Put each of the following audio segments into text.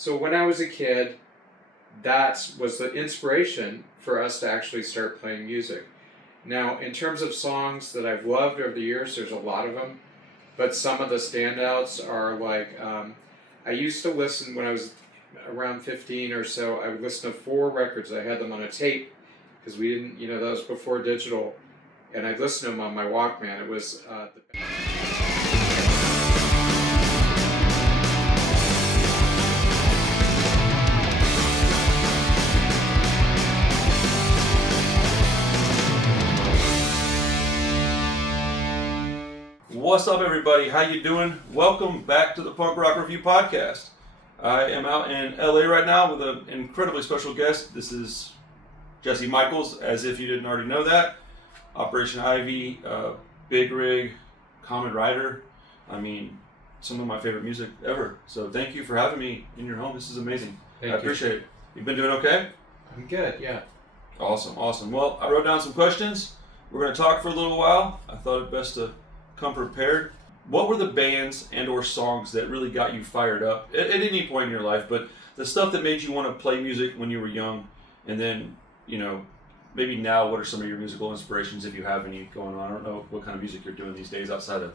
So when I was a kid, that was the inspiration for us to actually start playing music. Now, in terms of songs that I've loved over the years, there's a lot of them, but some of the standouts are like, I used to listen when I was around 15 or so, I would listen to 4 records. I had them on a tape because we didn't, that was before digital, and I'd listen to them on my Walkman. It was What's up, everybody? How you doing? Welcome back to the Punk Rock Review Podcast. I am out in LA right now with an incredibly special guest. This is Jesse Michaels, as if you didn't already know that. Operation Ivy, Big Rig, Common Rider. I mean, some of my favorite music ever. So thank you for having me in your home. This is amazing. I appreciate it. You've been doing okay? I'm good, yeah. Awesome. Well, I wrote down some questions. We're going to talk for a little while. I thought it best to come prepared. What were the bands and or songs that really got you fired up at any point in your life, but the stuff that made you want to play music when you were young, and then, maybe now, what are some of your musical inspirations, if you have any going on? I don't know what kind of music you're doing these days outside of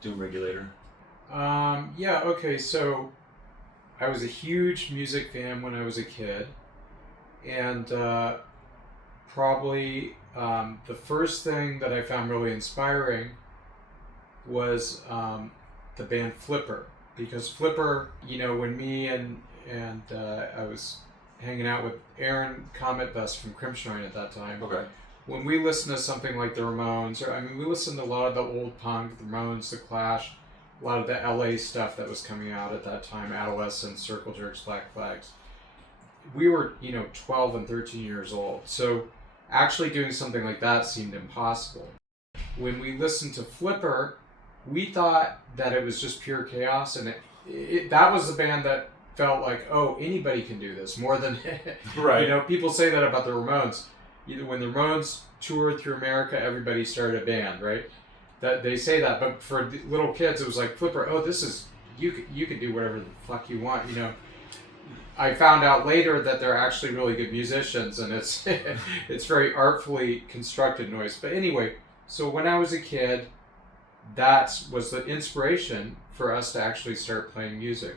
doing Regulator. Okay, so I was a huge music fan when I was a kid, and probably the first thing that I found really inspiring was the band Flipper, because Flipper, when me and I was hanging out with Aaron Comet Best from Crimshrine at that time. Okay. When we listened to something like the Ramones, we listened to a lot of the old punk, the Ramones, the Clash, a lot of the LA stuff that was coming out at that time, Adolescents, Circle Jerks, Black Flags. We were, 12 and 13 years old, so actually doing something like that seemed impossible. When we listened to Flipper, we thought that it was just pure chaos, and that was the band that felt like, oh, anybody can do this, more than, right. People say that about the Ramones. Either when the Ramones toured through America, everybody started a band, right? That they say that, but for little kids, it was like, Flipper, oh, this is, you can do whatever the fuck you want, I found out later that they're actually really good musicians, and it's it's very artfully constructed noise. But anyway, so when I was a kid, that was the inspiration for us to actually start playing music.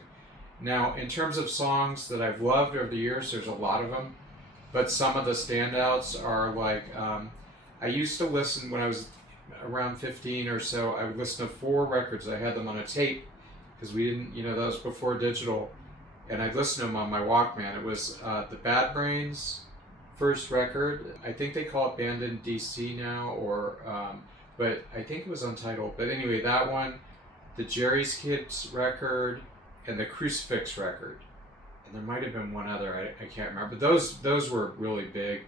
Now, in terms of songs that I've loved over the years, there's a lot of them, but some of the standouts are like, I used to listen when I was around 15 or so, I would listen to 4 records. I had them on a tape because we didn't, that was before digital. And I'd listen to them on my Walkman. It was the Bad Brains' first record. I think they call it Band in DC now, but I think it was untitled. But anyway, that one, the Jerry's Kids record, and the Crucifix record. And there might have been one other, I can't remember. But those were really big.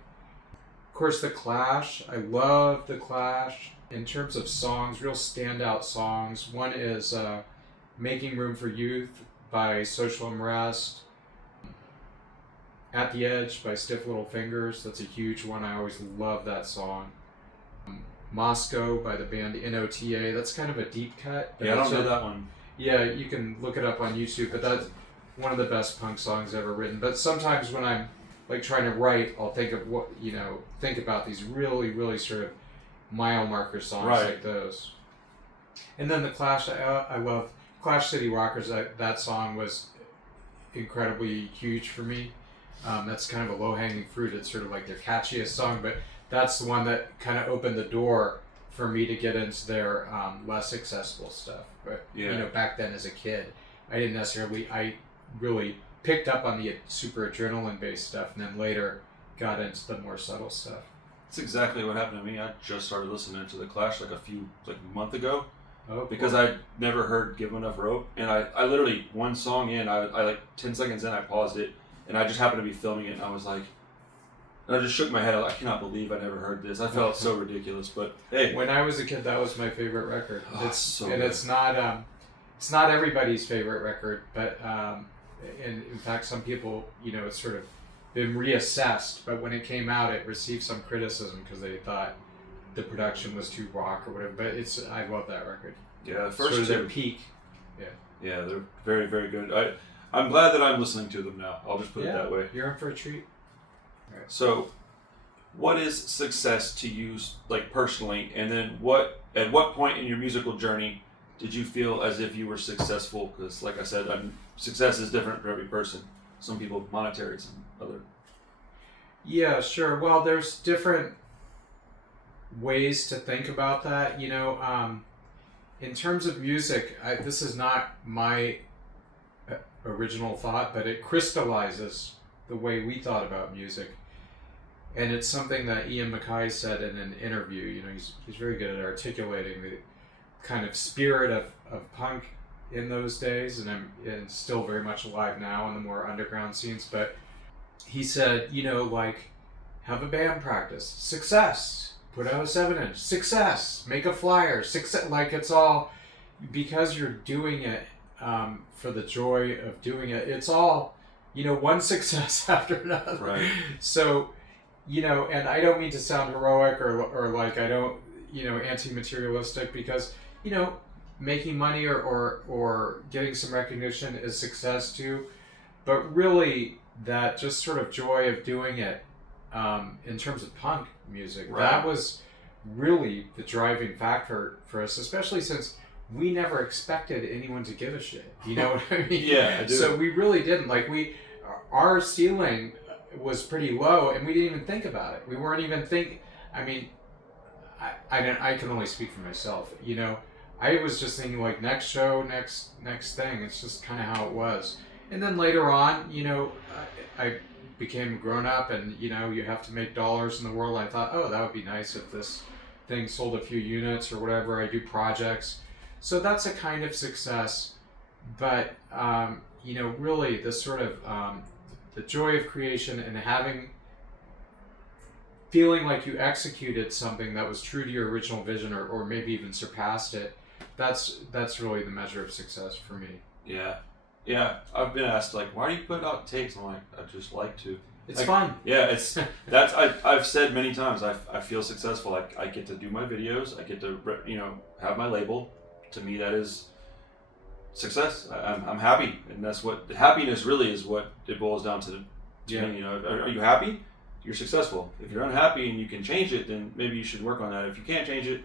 Of course, The Clash. I love The Clash. In terms of songs, real standout songs, one is Making Room for Youth by Social Unrest, At the Edge by Stiff Little Fingers. That's a huge one. I always love that song. Moscow by the band NOTA. That's kind of a deep cut. Yeah, I don't know that one. Yeah, you can look it up on YouTube, but that's one of the best punk songs ever written. But sometimes when I'm like trying to write, I'll think of think about these really, really sort of mile marker songs like those. And then The Clash, I love Clash City Rockers. That song was incredibly huge for me. That's kind of a low-hanging fruit. It's sort of like their catchiest song, but that's the one that kind of opened the door for me to get into their less accessible stuff. But back then as a kid, I really picked up on the super adrenaline-based stuff, and then later got into the more subtle stuff. That's exactly what happened to me. I just started listening to The Clash like a month ago. Oh, because cool. I never heard Give Enough Rope, and I literally, one song in, I like 10 seconds in, I paused it, and I just happened to be filming it, and I was like, and I just shook my head, I cannot believe I never heard this. I felt so ridiculous, but hey. When I was a kid, that was my favorite record. It's not everybody's favorite record, but and in fact, some people, it's sort of been reassessed, but when it came out, it received some criticism because they thought the production was too rock or whatever, but I love that record. Yeah, the first sort of two. Their peak. Yeah, they're very, very good. I'm glad that I'm listening to them now. I'll just put it that way. You're in for a treat. Right. So, what is success to you, like personally, and then at what point in your musical journey did you feel as if you were successful? Because, like I said, success is different for every person. Some people monetary, some other. Yeah, sure. Well, there's different ways to think about that. In terms of music, this is not my original thought, but it crystallizes the way we thought about music. And it's something that Ian MacKaye said in an interview. He's very good at articulating the kind of spirit of punk in those days, and still very much alive now in the more underground scenes. But he said, have a band practice, success, put out a 7-inch, success, make a flyer, success. Like, it's all because you're doing it for the joy of doing it. It's all, one success after another. Right. So, and I don't mean to sound heroic or like I don't, anti-materialistic, because, making money or getting some recognition is success too. But really, that just sort of joy of doing it in terms of punk music, that was really the driving factor for us, especially since we never expected anyone to give a shit. You know what I mean? Yeah, I do. So we really didn't. Our ceiling was pretty low, and we didn't even think about it. We weren't even thinking. I mean, I can only speak for myself. I was just thinking next show, next thing. It's just kind of how it was. And then later on, I became grown up, and you have to make dollars in the world. I thought, oh, that would be nice if this thing sold a few units or whatever. I do projects, so that's a kind of success. But really, the sort of the joy of creation and feeling like you executed something that was true to your original vision, or maybe even surpassed it. That's really the measure of success for me. Yeah, I've been asked why do you put out tapes? I'm like, I just like to. It's fun. Yeah, I've said many times. I feel successful. I get to do my videos. I get to have my label. To me, that is success. I'm happy, and that's what happiness really is. What it boils down to me. Are you happy? You're successful. If you're unhappy and you can change it, then maybe you should work on that. If you can't change it,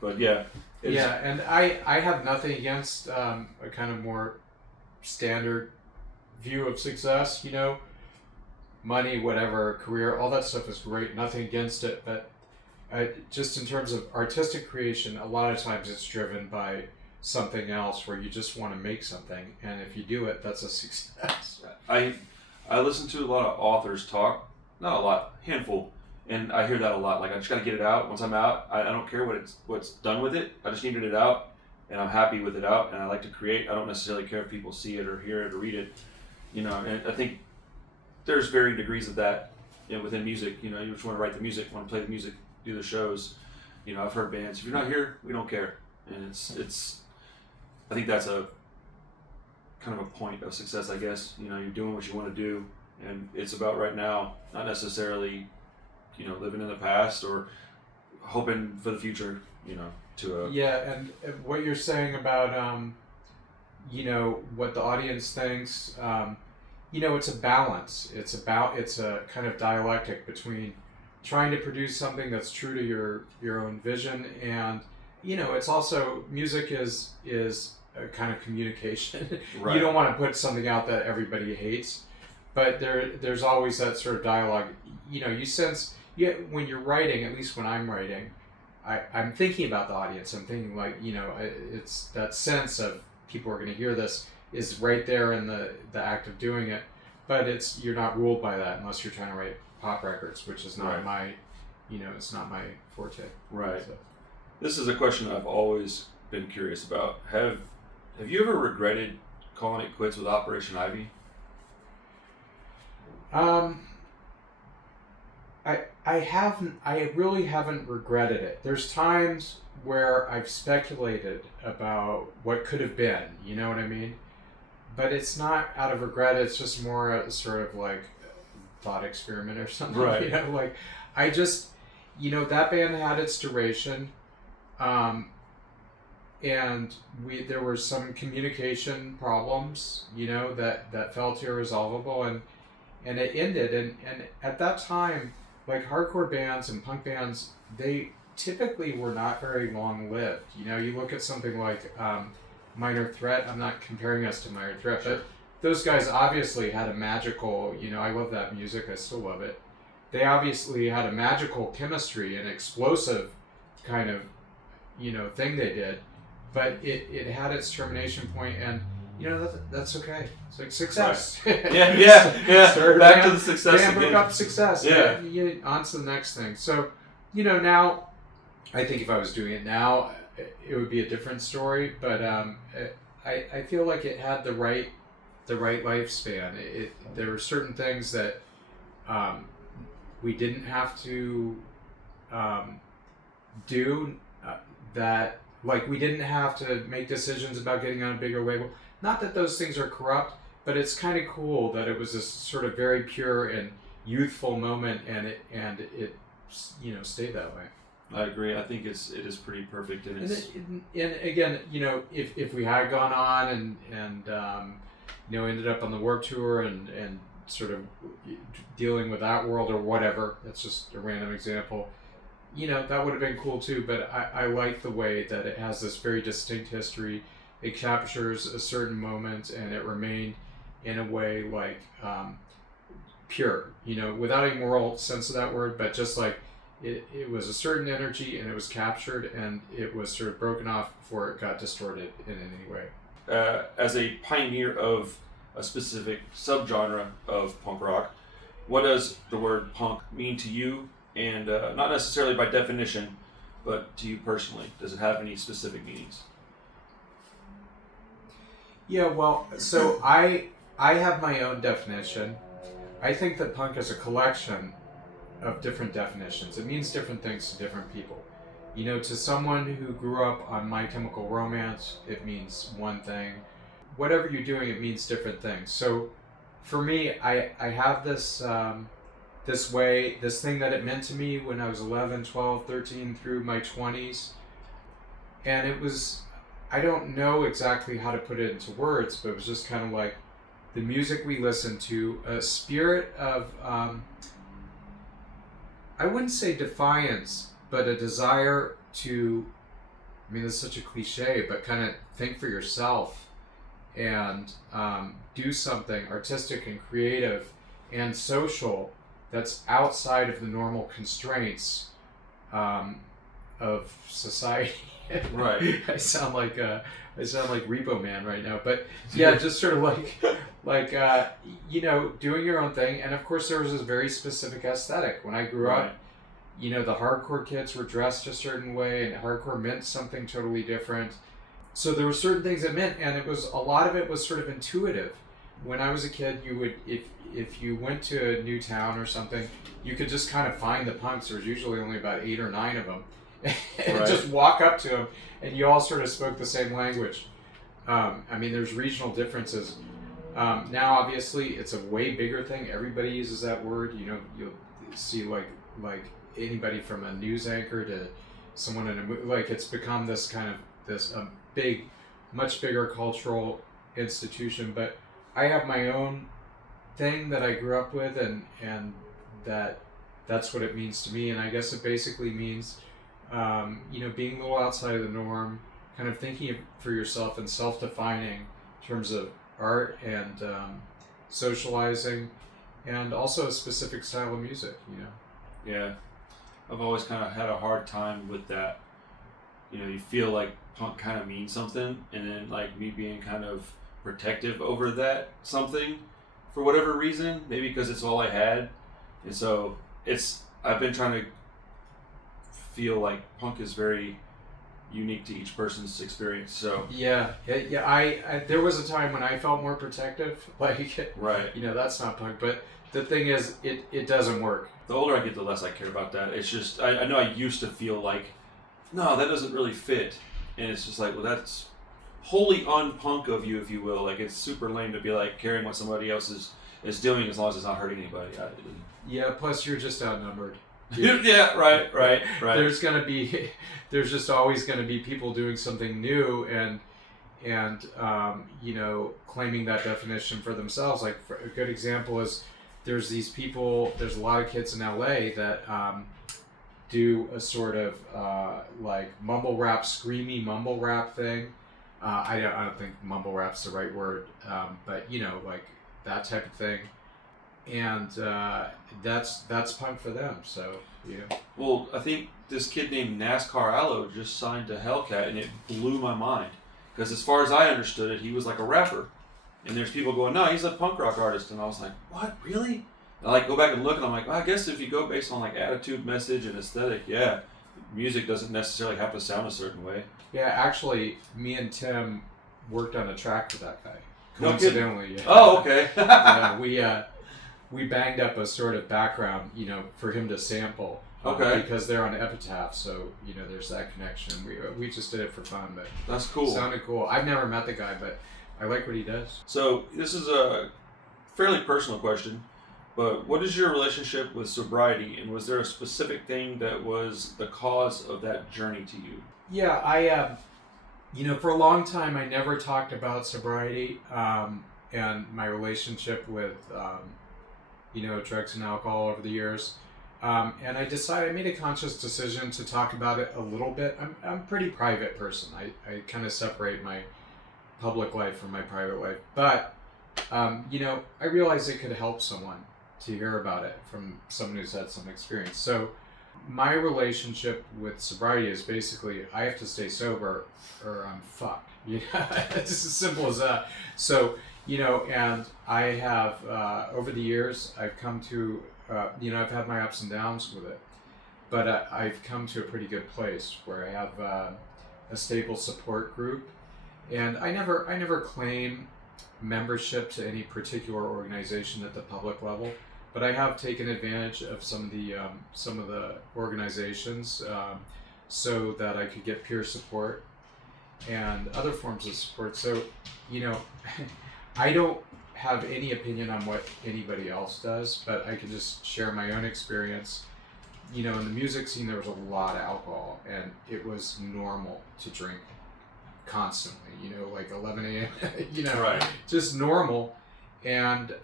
But yeah. And I have nothing against a kind of more standard view of success, money, whatever, career, all that stuff is great, nothing against it, but just in terms of artistic creation, a lot of times it's driven by something else where you just want to make something, and if you do it, that's a success. I listen to a lot of authors talk, not a lot, handful, and I hear that a lot. I just got to get it out. Once I'm out, I don't care what's done with it. I just needed it out, and I'm happy with it out, and I like to create. I don't necessarily care if people see it or hear it or read it, and I think there's varying degrees of that, within music. You just want to write the music, want to play the music, do the shows. I've heard bands, if you're not here, we don't care, and it's. I think that's a kind of a point of success, I guess. You're doing what you want to do, and it's about right now, not necessarily, living in the past or hoping for the future, Yeah, and what you're saying about, what the audience thinks, it's a balance. It's a kind of dialectic between trying to produce something that's true to your own vision, and it's also, music is a kind of communication. Right. You don't want to put something out that everybody hates, but there's always that sort of dialogue. You sense, when you're writing, at least when I'm writing, I'm thinking about the audience. I'm thinking it's that sense of people are going to hear this is right there in the act of doing it, but you're not ruled by that unless you're trying to write pop records, which is not my, it's not my forte. Right. So. This is a question I've always been curious about. Have you ever regretted calling it quits with Operation Ivy? I really haven't regretted it. There's times where I've speculated about what could have been, you know what I mean? But it's not out of regret, it's just more a sort of thought experiment or something. Right. I just, that band had its duration. and there were some communication problems, that felt irresolvable, and it ended. And at that time, like hardcore bands and punk bands, they typically were not very long lived. You look at something like Minor Threat. I'm not comparing us to Minor Threat, but those guys obviously had a magical. I love that music. I still love it. They obviously had a magical chemistry, an explosive kind of thing they did, but it had its termination point, and that's okay. It's like success. Right. Yeah. Back to the success again. again. Up success. Yeah. On to the next thing. So, now, I think if I was doing it now, it would be a different story. But I feel like it had the right lifespan. There were certain things that we didn't have to do that. Like, we didn't have to make decisions about getting on a bigger label. Not that those things are corrupt, but it's kind of cool that it was this sort of very pure and youthful moment, and it stayed that way. I agree. I think it is pretty perfect, and again, if we had gone on and ended up on the Warped Tour and sort of dealing with that world or whatever, that's just a random example. That would have been cool too, but I like the way that it has this very distinct history. It captures a certain moment, and it remained in a way like pure, without a moral sense of that word, but just like it was a certain energy, and it was captured, and it was sort of broken off before it got distorted in any way. As a pioneer of a specific subgenre of punk rock, what does the word punk mean to you? And not necessarily by definition, but to you personally, does it have any specific meanings? Yeah, well, so I have my own definition. I think that punk is a collection of different definitions. It means different things to different people. To someone who grew up on My Chemical Romance, it means one thing. Whatever you're doing, it means different things. So for me, I have this thing that it meant to me when I was 11, 12, 13 through my 20s. And it was, I don't know exactly how to put it into words, but it was just kind of like the music we listened to, a spirit of, I wouldn't say defiance, but a desire to, it's such a cliche, but kind of think for yourself and do something artistic and creative and social that's outside of the normal constraints of society. Right. I sound like Repo Man right now, but yeah, just sort of like doing your own thing. And of course, there was this very specific aesthetic when I grew up. The hardcore kids were dressed a certain way, and hardcore meant something totally different. So there were certain things it meant, and a lot of it was sort of intuitive. When I was a kid, you would, if you went to a new town or something, you could just kind of find the punks. There was usually only about 8 or 9 of them, and just walk up to them, and you all sort of spoke the same language. There's regional differences. Now, obviously, it's a way bigger thing. Everybody uses that word. You'll see like anybody from a news anchor to someone in a movie. Like, it's become this kind of big, much bigger cultural institution. But I have my own thing that I grew up with, and that's what it means to me. And I guess it basically means, being a little outside of the norm, kind of thinking for yourself and self-defining in terms of art and socializing, and also a specific style of music, Yeah. I've always kind of had a hard time with that. You feel like punk kind of means something, and then like me being kind of protective over that something for whatever reason, maybe because it's all I had. And so I've been trying to feel like punk is very unique to each person's experience. So yeah. I there was a time when I felt more protective, like, right. That's not punk, but the thing is, it doesn't work. The older I get, the less I care about that. It's just, I know I used to feel like, no, that doesn't really fit. And it's just like, well, that's wholly un-punk of you, if you will. Like, it's super lame to be like caring what somebody else is doing as long as it's not hurting anybody. Yeah, plus you're just outnumbered. Yeah, right. There's just always gonna be people doing something new and claiming that definition for themselves. Like a good example is there's a lot of kids in LA that do a sort of like mumble rap, screamy mumble rap thing. I don't think mumble rap's the right word, but like that type of thing. And that's punk for them. So Well, I think this kid named NASCAR Allo just signed to Hellcat, and it blew my mind because as far as I understood it, he was like a rapper, and there's people going, no, he's a punk rock artist, and I was like, what, really? And I like go back and look, and I'm like, well, I guess if you go based on like attitude, message, and aesthetic, yeah, music doesn't necessarily have to sound a certain way. Yeah, actually, me and Tim worked on a track for that guy. No Coincidentally, kidding. Oh, okay. Yeah, we banged up a sort of background, for him to sample. Okay. Because they're on Epitaph, so there's that connection. We just did it for fun, but that's cool. Sounded cool. I've never met the guy, but I like what he does. So this is a fairly personal question, but what is your relationship with sobriety, and was there a specific thing that was the cause of that journey to you? Yeah, I for a long time I never talked about sobriety and my relationship with drugs and alcohol over the years. And I made a conscious decision to talk about it a little bit. I'm a pretty private person. I kind of separate my public life from my private life. But, I realized it could help someone to hear about it from someone who's had some experience. So my relationship with sobriety is basically I have to stay sober or I'm fucked. It's as simple as that. So, and I have, over the years, I've come to I've had my ups and downs with it, but I've come to a pretty good place where I have a stable support group, and I never claim membership to any particular organization at the public level, but I have taken advantage of some of the organizations so that I could get peer support and other forms of support. So, I don't have any opinion on what anybody else does, but I can just share my own experience. In the music scene, there was a lot of alcohol, and it was normal to drink constantly, like 11 a.m., right. Just normal. And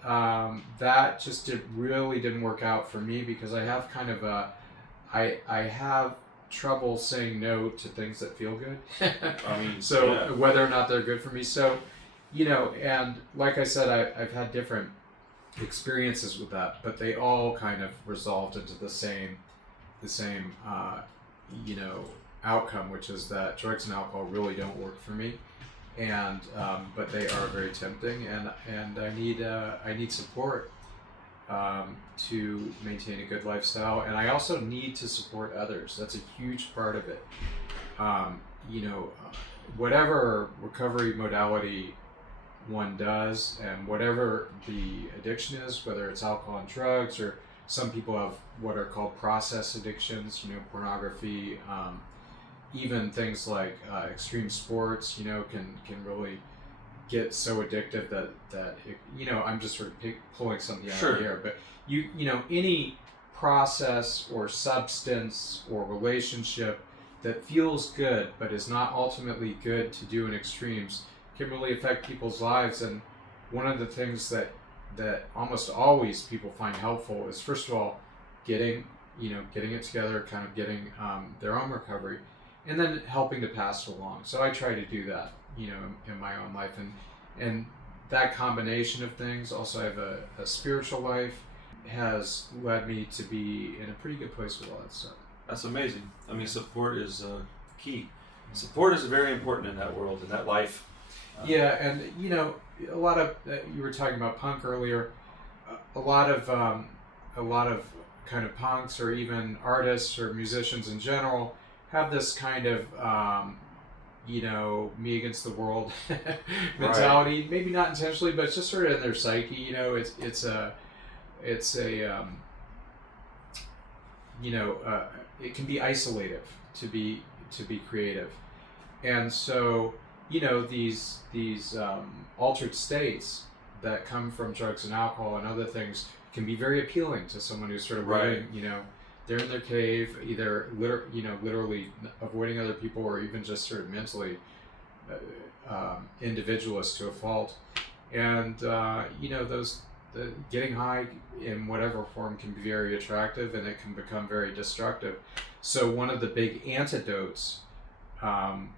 that just really didn't work out for me because I have kind of I have trouble saying no to things that feel good. Whether or not they're good for me. So, and like I said, I've had different experiences with that, but they all kind of resolved into the same outcome, which is that drugs and alcohol really don't work for me, and but they are very tempting, and I need support to maintain a good lifestyle, and I also need to support others. That's a huge part of it. Whatever recovery modality one does, and whatever the addiction is, whether it's alcohol and drugs, or some people have what are called process addictions, pornography, even things like extreme sports, can really get so addictive that it, I'm just sort of pulling something out of the air, but any process or substance or relationship that feels good but is not ultimately good to do in extremes can really affect people's lives. And one of the things that almost always people find helpful is, first of all, getting it together, kind of getting their own recovery, and then helping to pass it along. So I try to do that, in my own life, and that combination of things. Also, I have a spiritual life, has led me to be in a pretty good place with all that stuff. That's amazing. I mean, support is key. Support is very important in that world, in that life. Yeah, and a lot of you were talking about punk earlier. A lot of kind of punks, or even artists or musicians in general, have this kind of me against the world mentality. Right. Maybe not intentionally, but it's just sort of in their psyche. It can be isolative to be creative, and so these altered states that come from drugs and alcohol and other things can be very appealing to someone who's sort of living they're in their cave, either literally avoiding other people, or even just sort of mentally individualist to a fault. And getting high in whatever form can be very attractive, and it can become very destructive. So one of the big antidotes, and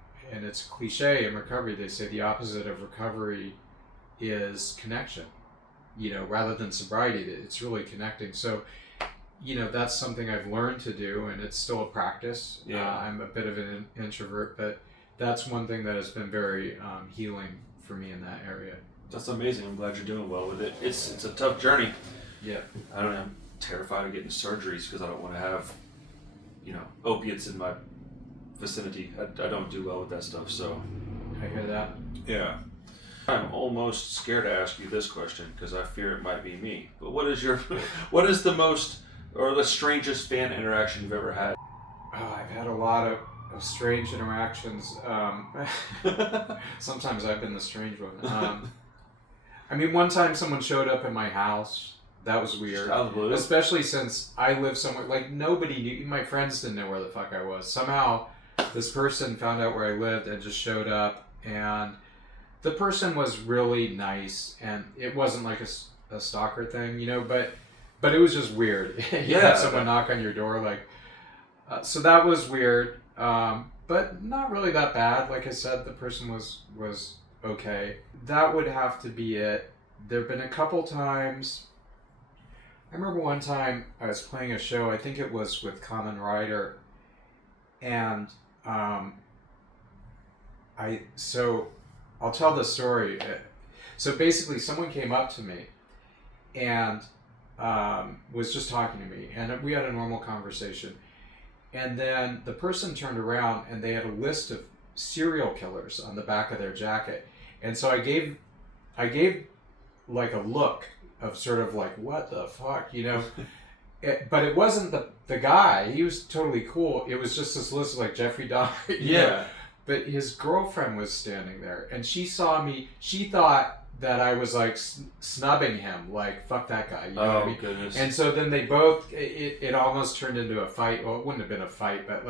it's a cliche in recovery, they say the opposite of recovery is connection. Rather than sobriety, it's really connecting. So, that's something I've learned to do, and it's still a practice. Yeah. I'm a bit of an introvert, but that's one thing that has been very healing for me in that area. That's amazing. I'm glad you're doing well with it. It's a tough journey. Yeah. I don't know. I'm terrified of getting surgeries because I don't want to have, opiates in my vicinity. I don't do well with that stuff. So. I hear that. Yeah. I'm almost scared to ask you this question because I fear it might be me. But what is the most or the strangest fan interaction you've ever had? Oh, I've had a lot of strange interactions. Sometimes I've been the strange one. One time someone showed up at my house. That was weird. Especially since I live somewhere, like nobody knew, my friends didn't know where the fuck I was. Somehow this person found out where I lived and just showed up, and the person was really nice, and it wasn't like a stalker thing, but it was just weird. You have someone knock on your door, so that was weird, but not really that bad. Like I said, the person was okay. That would have to be it. There have been a couple times. I remember one time I was playing a show, I think it was with Common Rider, and I'll tell the story. So basically, someone came up to me and was just talking to me, and we had a normal conversation. And then the person turned around, and they had a list of serial killers on the back of their jacket. And so I gave like a look of sort of like, what the fuck, but it wasn't the guy. He was totally cool. It was just this list of like Jeffrey Dahmer. Yeah. But his girlfriend was standing there, and she saw me. She thought that I was like snubbing him, like fuck that guy. You know what I mean? Goodness. And so then they both. It almost turned into a fight. Well, it wouldn't have been a fight, but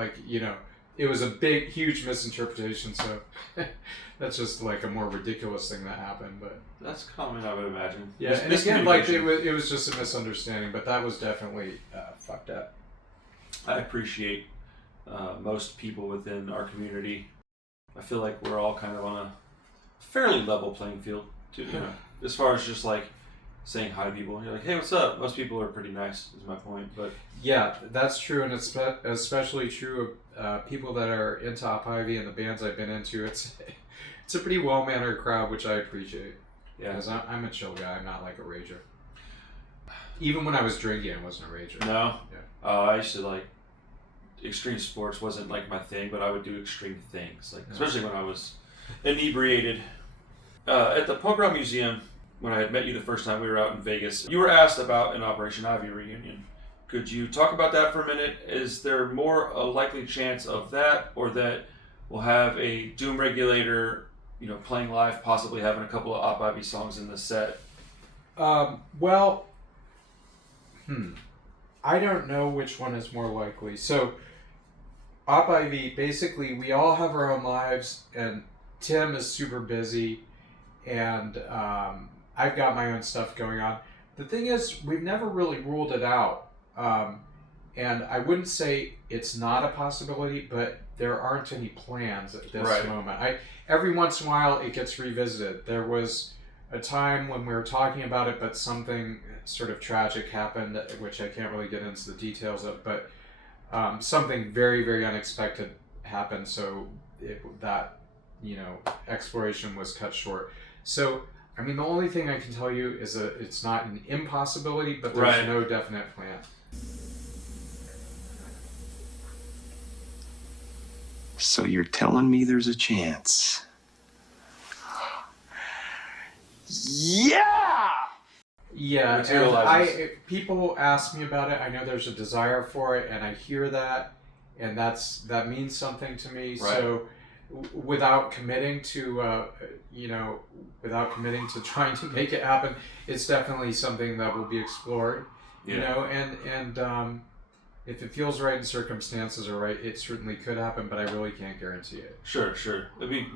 it was a big, huge misinterpretation. So that's just like a more ridiculous thing that happened. But that's common, I would imagine. Yeah, and again, like it was just a misunderstanding, but that was definitely fucked up. I appreciate most people within our community. I feel like we're all kind of on a fairly level playing field, too, as far as just like saying hi to people. You're like, hey, what's up? Most people are pretty nice, is my point. But yeah, that's true, and it's especially true of people that are into Op Ivy and the bands I've been into. It's a pretty well-mannered crowd, which I appreciate. Yeah, because I'm a chill guy. I'm not like a rager. Even when I was drinking, I wasn't a rager. No? Yeah. I used to like... Extreme sports wasn't like my thing, but I would do extreme things, like especially when I was inebriated. At the Punk Rock Museum, when I had met you the first time, we were out in Vegas. You were asked about an Operation Ivy reunion. Could you talk about that for a minute? Is there more a likely chance of that, or that we'll have a Doom Regulator, playing live, possibly having a couple of Op Ivy songs in the set? Well, I don't know which one is more likely. So, Op Ivy, basically, we all have our own lives, and Tim is super busy, and I've got my own stuff going on. The thing is, we've never really ruled it out, and I wouldn't say it's not a possibility, but there aren't any plans at this moment. Every once in a while, it gets revisited. There was a time when we were talking about it, but something sort of tragic happened, which I can't really get into the details of, but something very, very unexpected happened, so that exploration was cut short. So, the only thing I can tell you is that it's not an impossibility, but there's no definite plan. So you're telling me there's a chance? Yeah! Yeah, and people ask me about it. I know there's a desire for it, and I hear that, and that means something to me. Right. So, without committing to trying to make it happen, it's definitely something that will be explored. Yeah. if it feels right and circumstances are right, it certainly could happen, but I really can't guarantee it. Sure. It'd be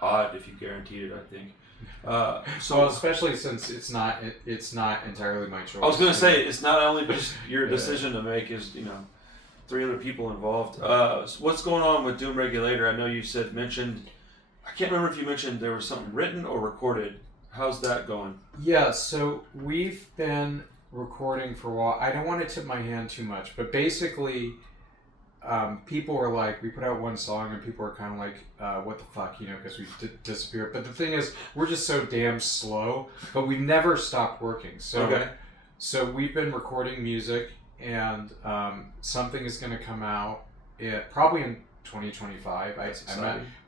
odd if you guaranteed it, I think. So especially since it's not entirely my choice. I was going to say, it's not only just your decision to make, is, 3 other people involved. So what's going on with Doom Regulator? I know you mentioned, I can't remember if you mentioned there was something written or recorded. How's that going? Yeah, so we've been recording for a while. I don't want to tip my hand too much, but basically, people were like, we put out one song and people were kind of like, what the fuck, because we disappeared. But the thing is, we're just so damn slow, but we've never stopped working. So we've been recording music, and something is going to come out probably in 2025.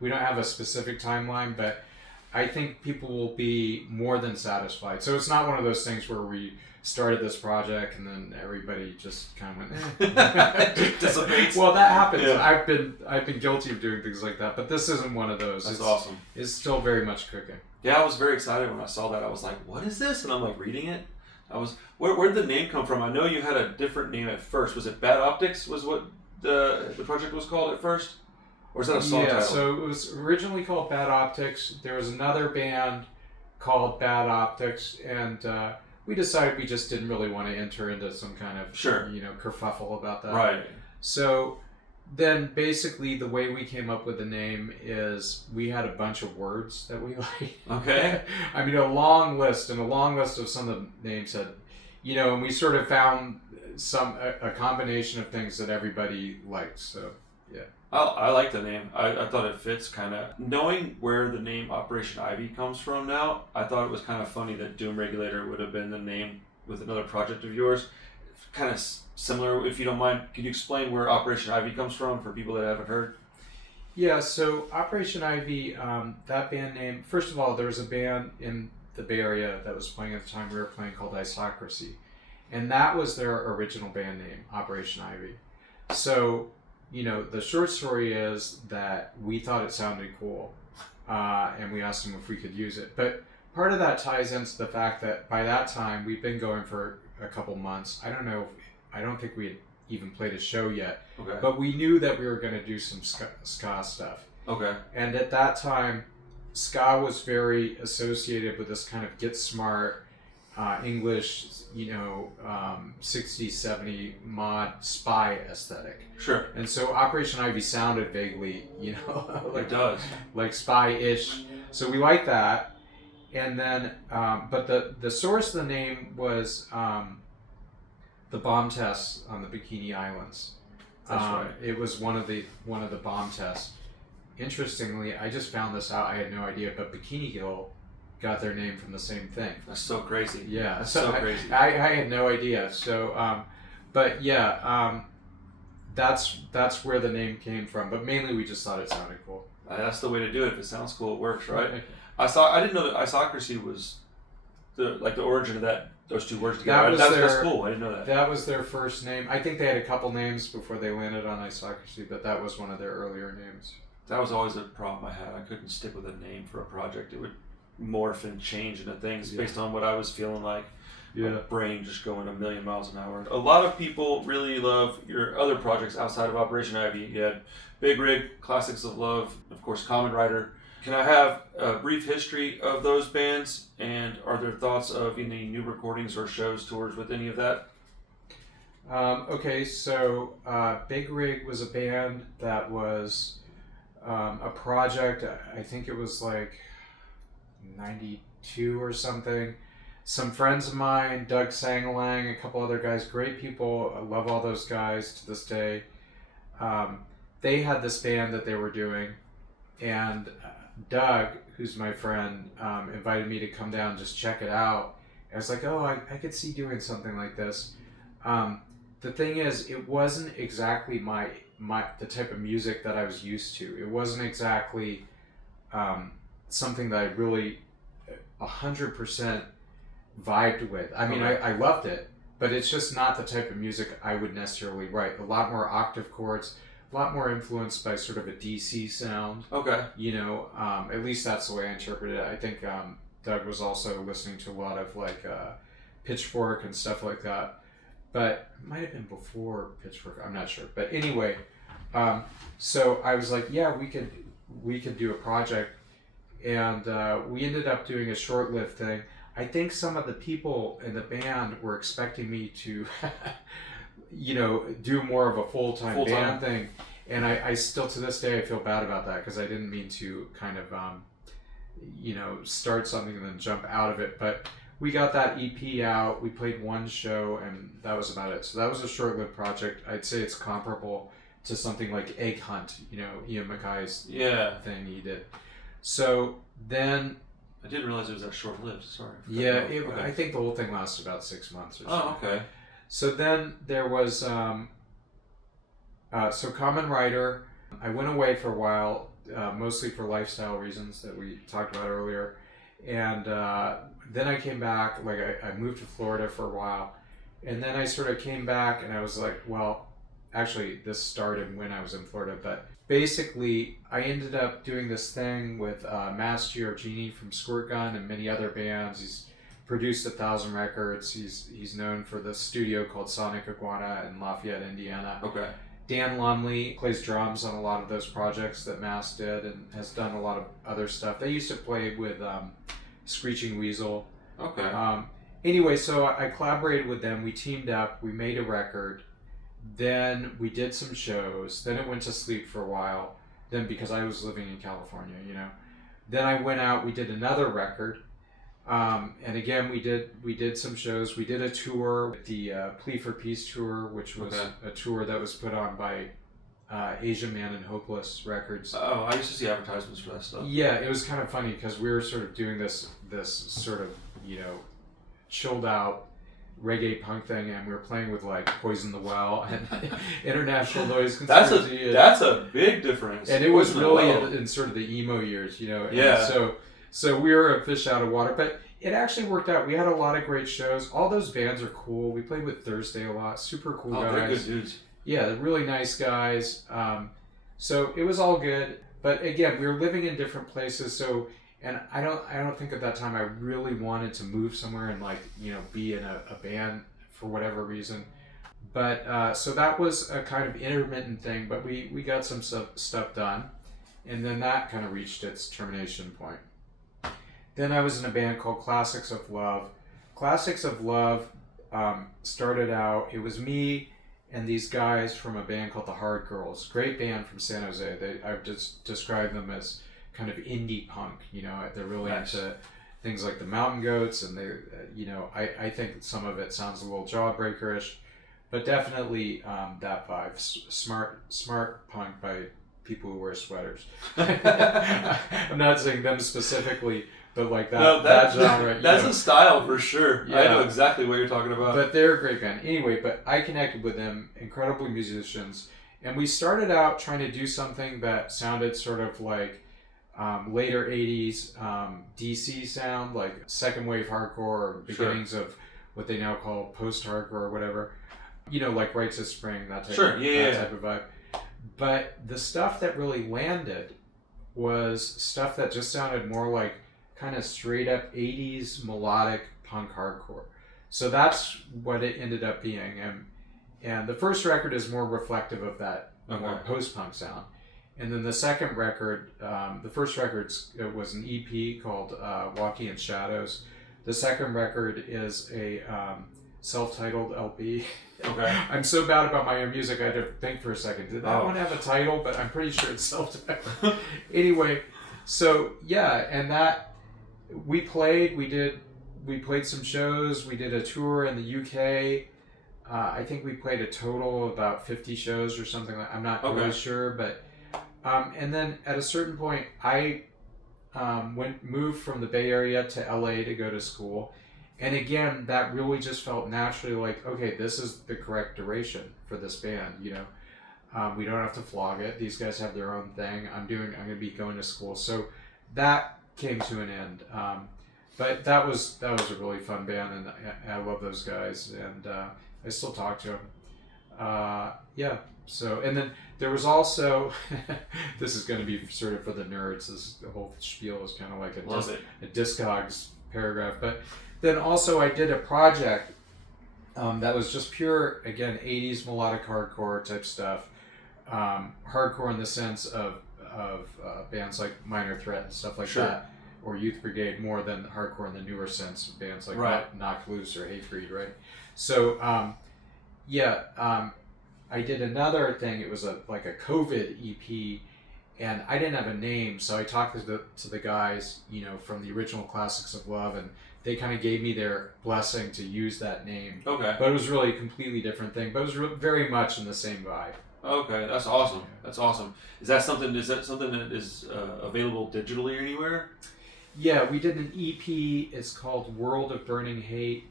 We don't have a specific timeline, but I think people will be more than satisfied. So it's not one of those things where we started this project and then everybody just kind of went, dissipates. Well, that happens. Yeah. I've been guilty of doing things like that, but this isn't one of those. That's awesome. It's still very much cooking. Yeah, I was very excited when I saw that. I was like, what is this? And I'm like reading it. Where did the name come from? I know you had a different name at first. Was it Bad Optics was what the project was called at first? Or is that a song title? So it was originally called Bad Optics. There was another band called Bad Optics, and we decided we just didn't really want to enter into some kind of kerfuffle about that. Right. So then basically the way we came up with the name is we had a bunch of words that we liked. Okay. I mean, a long list of some of the names had, and we sort of found a combination of things that everybody liked. So yeah. I like the name. I thought it fits kind of. Knowing where the name Operation Ivy comes from now, I thought it was kind of funny that Doom Regulator would have been the name with another project of yours. Kind of similar, if you don't mind. Can you explain where Operation Ivy comes from for people that haven't heard? Yeah, so Operation Ivy, that band name, first of all, there was a band in the Bay Area that was playing at the time we were playing called Isocracy. And that was their original band name, Operation Ivy. So, the short story is that we thought it sounded cool, and we asked them if we could use it. But part of that ties into the fact that by that time, we'd been going for a couple months. I don't think we had even played a show yet. Okay. But we knew that we were going to do some ska stuff. Okay. And at that time, ska was very associated with this kind of get smart, English, 60s, 70 mod spy aesthetic. Sure. And so Operation Ivy sounded vaguely, like it does, like spy-ish. So we liked that. And then, but the source of the name was the bomb tests on the Bikini Islands. That's right. It was one of the bomb tests. Interestingly, I just found this out. I had no idea, but Bikini Kill got their name from the same thing. That's so crazy. Yeah, that's so crazy. I had no idea. So, but yeah, that's where the name came from. But mainly, we just thought it sounded cool. That's the way to do it. If it sounds cool, it works, right? I didn't know that Isocracy was the origin of those two words together. That's cool. I didn't know that. That was their first name. I think they had a couple names before they landed on Isocracy, but that was one of their earlier names. That was always a problem I had. I couldn't stick with a name for a project. It would morph and change into things based on what I was feeling like. Yeah. My brain just going a million miles an hour. A lot of people really love your other projects outside of Operation Ivy. You had Big Rig, Classics of Love, of course, Common Rider. Can I have a brief history of those bands, and are there thoughts of any new recordings or shows, tours with any of that? Okay, so Big Rig was a band that was a project, I think it was like 92 or something. Some friends of mine, Doug Sangalang, a couple other guys, great people. I love all those guys to this day. They had this band that they were doing, and Doug, who's my friend, invited me to come down and just check it out. I was like, oh, I could see doing something like this. The thing is, it wasn't exactly the type of music that I was used to. It wasn't exactly something that I really 100% vibed with. I mean, I loved it, but it's just not the type of music I would necessarily write. A lot more octave chords, a lot more influenced by sort of a DC sound. Okay. At least that's the way I interpret it. I think Doug was also listening to a lot of like Pitchfork and stuff like that. but it might have been before Pitchfork. I'm not sure. But anyway, so I was like, yeah, we could do a project, and we ended up doing a short-lived thing. I think some of the people in the band were expecting me to, do more of a full-time band thing. And I still, to this day, I feel bad about that because I didn't mean to kind of, start something and then jump out of it. But we got that EP out. We played one show, and that was about it. So that was a short-lived project. I'd say it's comparable to something like Egg Hunt, Ian MacKay's thing he did. So then... I didn't realize it was that short-lived. Sorry. Yeah, I think the whole thing lasted about 6 months or so. Oh, okay. So then there was... So Common Writer, I went away for a while, mostly for lifestyle reasons that we talked about earlier. And then I came back, I moved to Florida for a while. And then I sort of came back and I was like, well, actually this started when I was in Florida. But basically I ended up doing this thing with Mass Giorgini from Squirt Gun and many other bands. He's produced 1,000 records. He's known for the studio called Sonic Iguana in Lafayette, Indiana. Okay. Dan Lumley plays drums on a lot of those projects that Mass did and has done a lot of other stuff. They used to play with Screeching Weasel. Okay. Anyway, so I collaborated with them. We teamed up. We made a record. Then we did some shows. Then it went to sleep for a while. Then because I was living in California, Then I went out. We did another record. And again, we did some shows. We did a tour, the Plea for Peace tour, which was a tour that was put on by Asian Man and Hopeless Records. Oh, I used to see advertisements for that stuff. Yeah, it was kind of funny because we were sort of doing this sort of chilled out reggae punk thing, and we were playing with Poison the Well and International Noise Conspiracy. That's a big difference. And it was really in sort of the emo years, And So we were a fish out of water, but it actually worked out. We had a lot of great shows. All those bands are cool. We played with Thursday a lot. Super cool guys. They're good dudes. Yeah, they're really nice guys. So it was all good. But again, we were living in different places. And I don't think at that time I really wanted to move somewhere and be in a band for whatever reason. But so that was a kind of intermittent thing. But we got some stuff done, and then that kind of reached its termination point. Then I was in a band called Classics of Love. Classics of Love started out, it was me and these guys from a band called the Hard Girls. Great band from San Jose. I've just described them as kind of indie punk. They're really into things like the Mountain Goats, and they, I think some of it sounds a little Jawbreaker-ish, but definitely that vibe. Smart punk by people who wear sweaters. I'm not saying them specifically, but that genre. That's a style for sure. Yeah. I know exactly what you're talking about. But they're a great band. Anyway, but I connected with them, incredible musicians, and we started out trying to do something that sounded sort of like later 80s DC sound, like second wave hardcore, or beginnings of what they now call post-hardcore or whatever. Like Rites of Spring, that type of vibe. But the stuff that really landed was stuff that just sounded more like kind of straight up 80s melodic punk hardcore. So that's what it ended up being. And the first record is more reflective of that more post-punk sound. And then the second record, the first record was an EP called Walking in Shadows. The second record is a self-titled LP. Okay. I'm so bad about my own music, I had to think for a second. Did that one have a title? But I'm pretty sure it's self-titled. Anyway, so yeah, and that we played some shows. We did a tour in the UK. I think we played a total of about 50 shows or something. I'm not really sure, but and then at a certain point, I moved from the Bay Area to LA to go to school. And again, that really just felt naturally like, okay, this is the correct duration for this band. We don't have to flog it. These guys have their own thing. I'm going to be going to school. So that came to an end. But that was a really fun band, and I love those guys, and I still talk to them. So, and then there was also, this is going to be sort of for the nerds. The whole spiel is kind of like a Discogs paragraph, but then also I did a project that was just pure, again, 80s melodic hardcore type stuff. Hardcore in the sense of bands like Minor Threat and stuff like that, or Youth Brigade, more than hardcore in the newer sense of bands like Knock Loose or Hatebreed, right? So, I did another thing. It was like a COVID EP, and I didn't have a name, so I talked to the guys, from the original Classics of Love, and they kind of gave me their blessing to use that name. Okay. But it was really a completely different thing, but it was very much in the same vibe. Okay, that's awesome. That's awesome. Is that something that is available digitally anywhere? Yeah, we did an EP. It's called World of Burning Hate.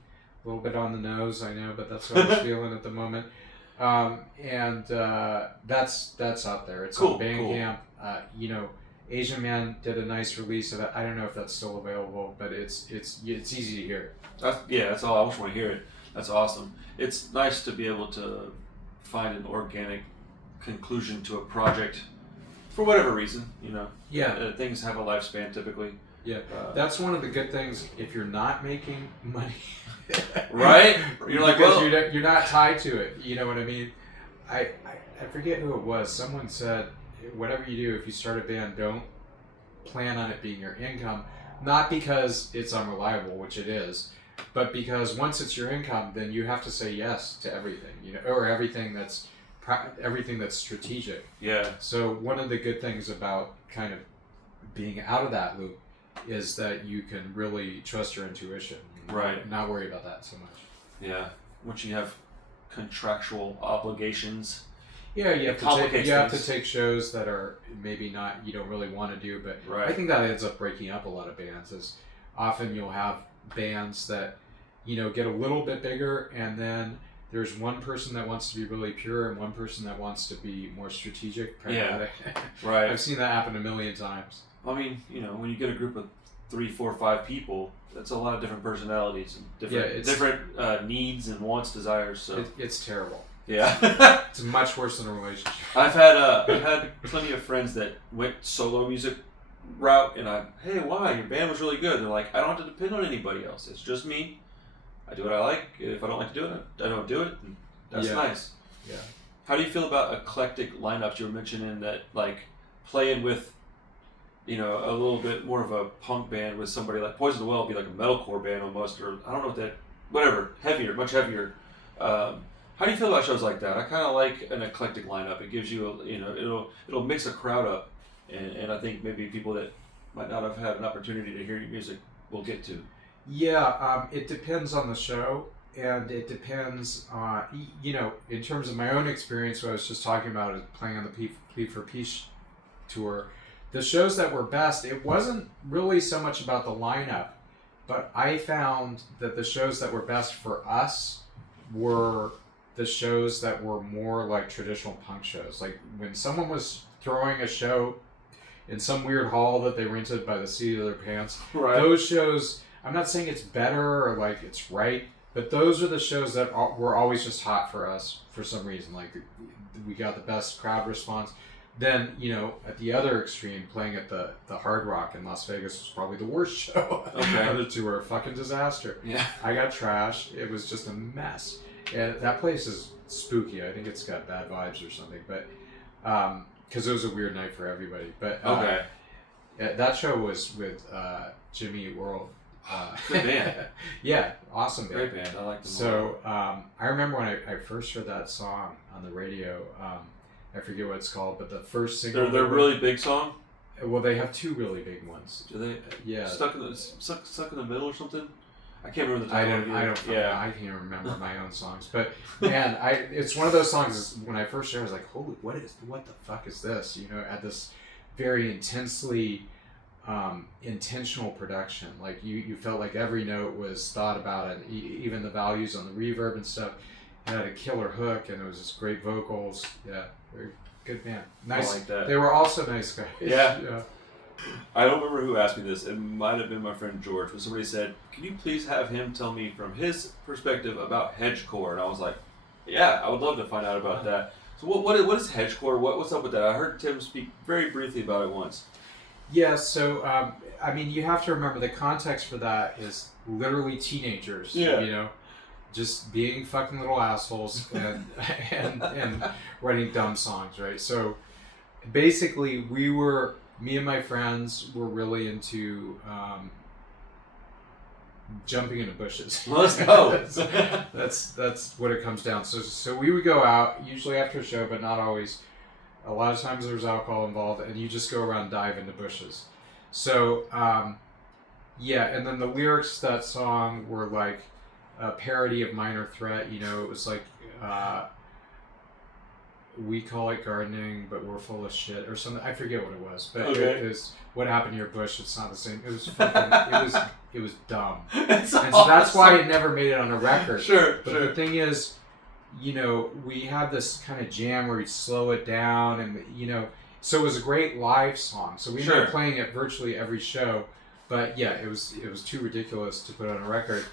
A little bit on the nose, I know, but that's what I'm feeling at the moment. And that's out there. It's on Bandcamp. Asian Man did a nice release of it. I don't know if that's still available, but it's easy to hear. That's all. I just want to hear it. That's awesome. It's nice to be able to find an organic conclusion to a project for whatever reason. Things have a lifespan typically. Yeah, that's one of the good things if you're not making money. Right? You're like, because you're not tied to it. You know what I mean? I forget who it was. Someone said, whatever you do, if you start a band, don't plan on it being your income. Not because it's unreliable, which it is, but because once it's your income, then you have to say yes to everything, or everything that's strategic. Yeah. So one of the good things about kind of being out of that loop is that you can really trust your intuition. Right. Not worry about that so much. Yeah. Once you have contractual obligations. Yeah, you have to take shows that are maybe not, you don't really want to do, but I think that ends up breaking up a lot of bands. Is often you'll have bands that, get a little bit bigger, and then there's one person that wants to be really pure and one person that wants to be more strategic, pragmatic. Yeah. Right. I've seen that happen a million times. I mean, when you get a group of 3, 4, 5 people, that's a lot of different personalities and different needs and wants, desires. So it's terrible. Yeah. It's much worse than a relationship. I've had plenty of friends that went solo music route, and hey, why? Your band was really good. They're like, I don't have to depend on anybody else. It's just me. I do what I like. If I don't like to do it, I don't do it. And that's nice. Yeah. How do you feel about eclectic lineups? You were mentioning that, like, playing with, a little bit more of a punk band with somebody like Poison the Well would be like a metalcore band almost, or I don't know whatever, heavier, much heavier. How do you feel about shows like that? I kind of like an eclectic lineup. It gives you, it'll mix a crowd up, and I think maybe people that might not have had an opportunity to hear your music will get to. Yeah, it depends on the show, and it depends on, in terms of my own experience, what I was just talking about is playing on the Plea for Peace tour. The shows that were best, it wasn't really so much about the lineup, but I found that the shows that were best for us were the shows that were more like traditional punk shows. Like when someone was throwing a show in some weird hall that they rented by the seat of their pants, those shows, I'm not saying it's better or like it's right, but those are the shows that were always just hot for us for some reason. Like we got the best crowd response. Then, at the other extreme, playing at the Hard Rock in Las Vegas was probably the worst show. Okay. The other two were a fucking disaster. Yeah. I got trashed. It was just a mess. And that place is spooky. I think it's got bad vibes or something. But because it was a weird night for everybody. But that show was with Jimmy Eat World. Good band. Yeah, awesome band. Great band. I like them. So I remember when I first heard that song on the radio. I forget what it's called, but the first single. They're really big song. Well, they have two really big ones. Do they? Yeah. Stuck in the middle or something. I can't remember the title. I can't remember my own songs, but man, it's one of those songs. When I first heard it, I was like, "Holy, what the fuck is this?" At this very intensely intentional production. Like you felt like every note was thought about, and even the values on the reverb and stuff. It had a killer hook, and it was just great vocals. Yeah, very good band. Nice. I like that. They were also nice guys. Yeah. I don't remember who asked me this. It might have been my friend George, but somebody said, "Can you please have him tell me from his perspective about hedgecore?" And I was like, "Yeah, I would love to find out about that." So what is hedgecore? What's up with that? I heard Tim speak very briefly about it once. Yeah. So you have to remember the context for that is literally teenagers. Yeah. just being fucking little assholes and writing dumb songs, right? So basically, me and my friends were really into jumping into bushes. Let's go. that's what it comes down. So we would go out usually after a show, but not always. A lot of times there's alcohol involved, and you just go around and dive into bushes. So and then the lyrics to that song were like a parody of Minor Threat. You know, it was like we call it gardening, but we're full of shit or something. I forget what it was, but it was what happened to your bush. It's not the same. It was fucking. It was dumb, and so that's why it never made it on a record. Sure. The thing is, you know, we had this kind of jam where we'd slow it down, and you know, so it was a great live song. So we ended up playing it virtually every show, but yeah, it was too ridiculous to put on a record.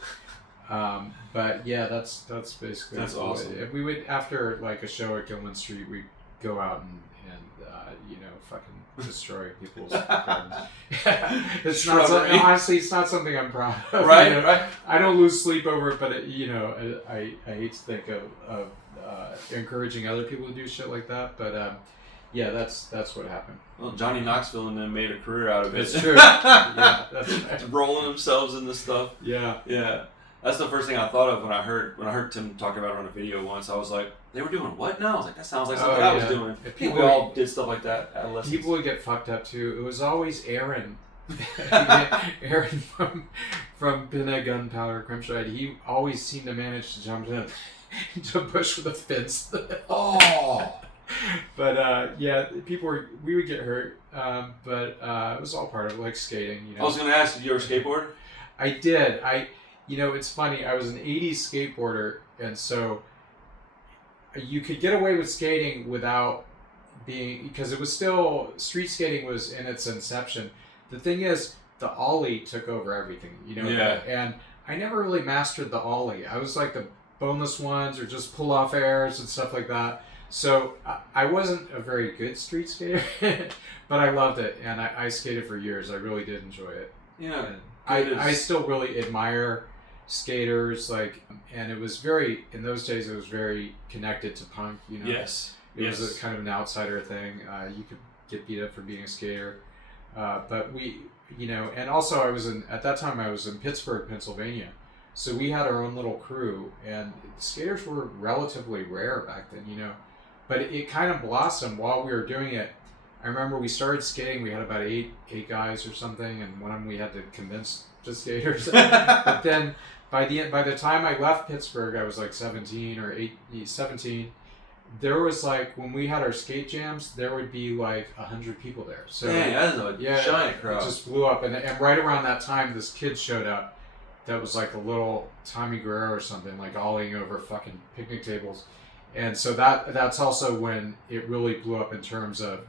But yeah, that's basically awesome. We would, after like a show at Gilman Street, we'd go out and you know, fucking destroy people's gardens. It's not honestly, it's not something I'm proud of. Right, you know? right. I don't lose sleep over it, but you know, I hate to think of encouraging other people to do shit like that. But yeah, that's what happened. Well, Johnny Knoxville and them made a career out of it. It's true. Yeah, that's right. Rolling themselves into stuff. Yeah. Yeah. That's the first thing I thought of when I heard Tim talk about it on a video once. I was like, they were doing what now? I was like, that sounds like something I was doing. We all did stuff like that. Adolescents. People would get fucked up too. It was always Aaron. Aaron from Pinhead Gunpowder Crimson. He always seemed to manage to jump into a bush with a fence. Oh. But yeah, we would get hurt. But it was all part of it, like skating. You know? I was going to ask, did you ever skateboard? I did. You know, it's funny. I was an 80s skateboarder, and so you could get away with skating without being, because it was still, street skating was in its inception. The thing is, the ollie took over everything, you know? Yeah. And I never really mastered the ollie. I was like the boneless ones or just pull off airs and stuff like that. So I wasn't a very good street skater, but I loved it, and I skated for years. I really did enjoy it. Yeah. I still really admire skaters, like, and it was very, in those days, it was very connected to punk, you know? Yes. It was a kind of an outsider thing. You could get beat up for being a skater. But we, you know, and also at that time I was in Pittsburgh, Pennsylvania. So we had our own little crew, and skaters were relatively rare back then, you know? But it kind of blossomed while we were doing it. I remember we started skating, we had about eight guys or something, and one of them we had to convince the skaters. But then by the time I left Pittsburgh, I was like 17. There was like, when we had our skate jams, there would be like 100 people there. So that's a giant crowd. It just blew up. And right around that time, this kid showed up that was like a little Tommy Guerrero or something, like ollieing over fucking picnic tables. And so that's also when it really blew up in terms of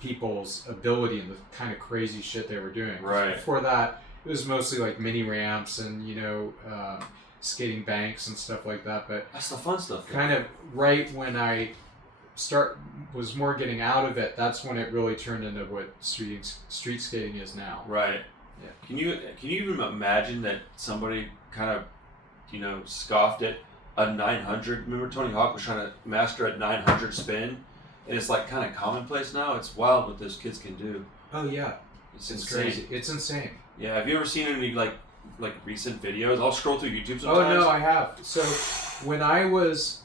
people's ability and the kind of crazy shit they were doing. Right. Before that, it was mostly like mini ramps and, you know, skating banks and stuff like that. But that's the fun stuff. Kind of right when I was more getting out of it, that's when it really turned into what street skating is now. Right. Yeah. Can you even imagine that somebody kind of, you know, scoffed at a 900? Remember Tony Hawk was trying to master a 900 spin, and it's like kind of commonplace now. It's wild what those kids can do. Oh yeah, it's insane. Crazy. It's insane. Yeah. Have you ever seen any like recent videos? I'll scroll through YouTube sometimes. Oh no, I have. So when I was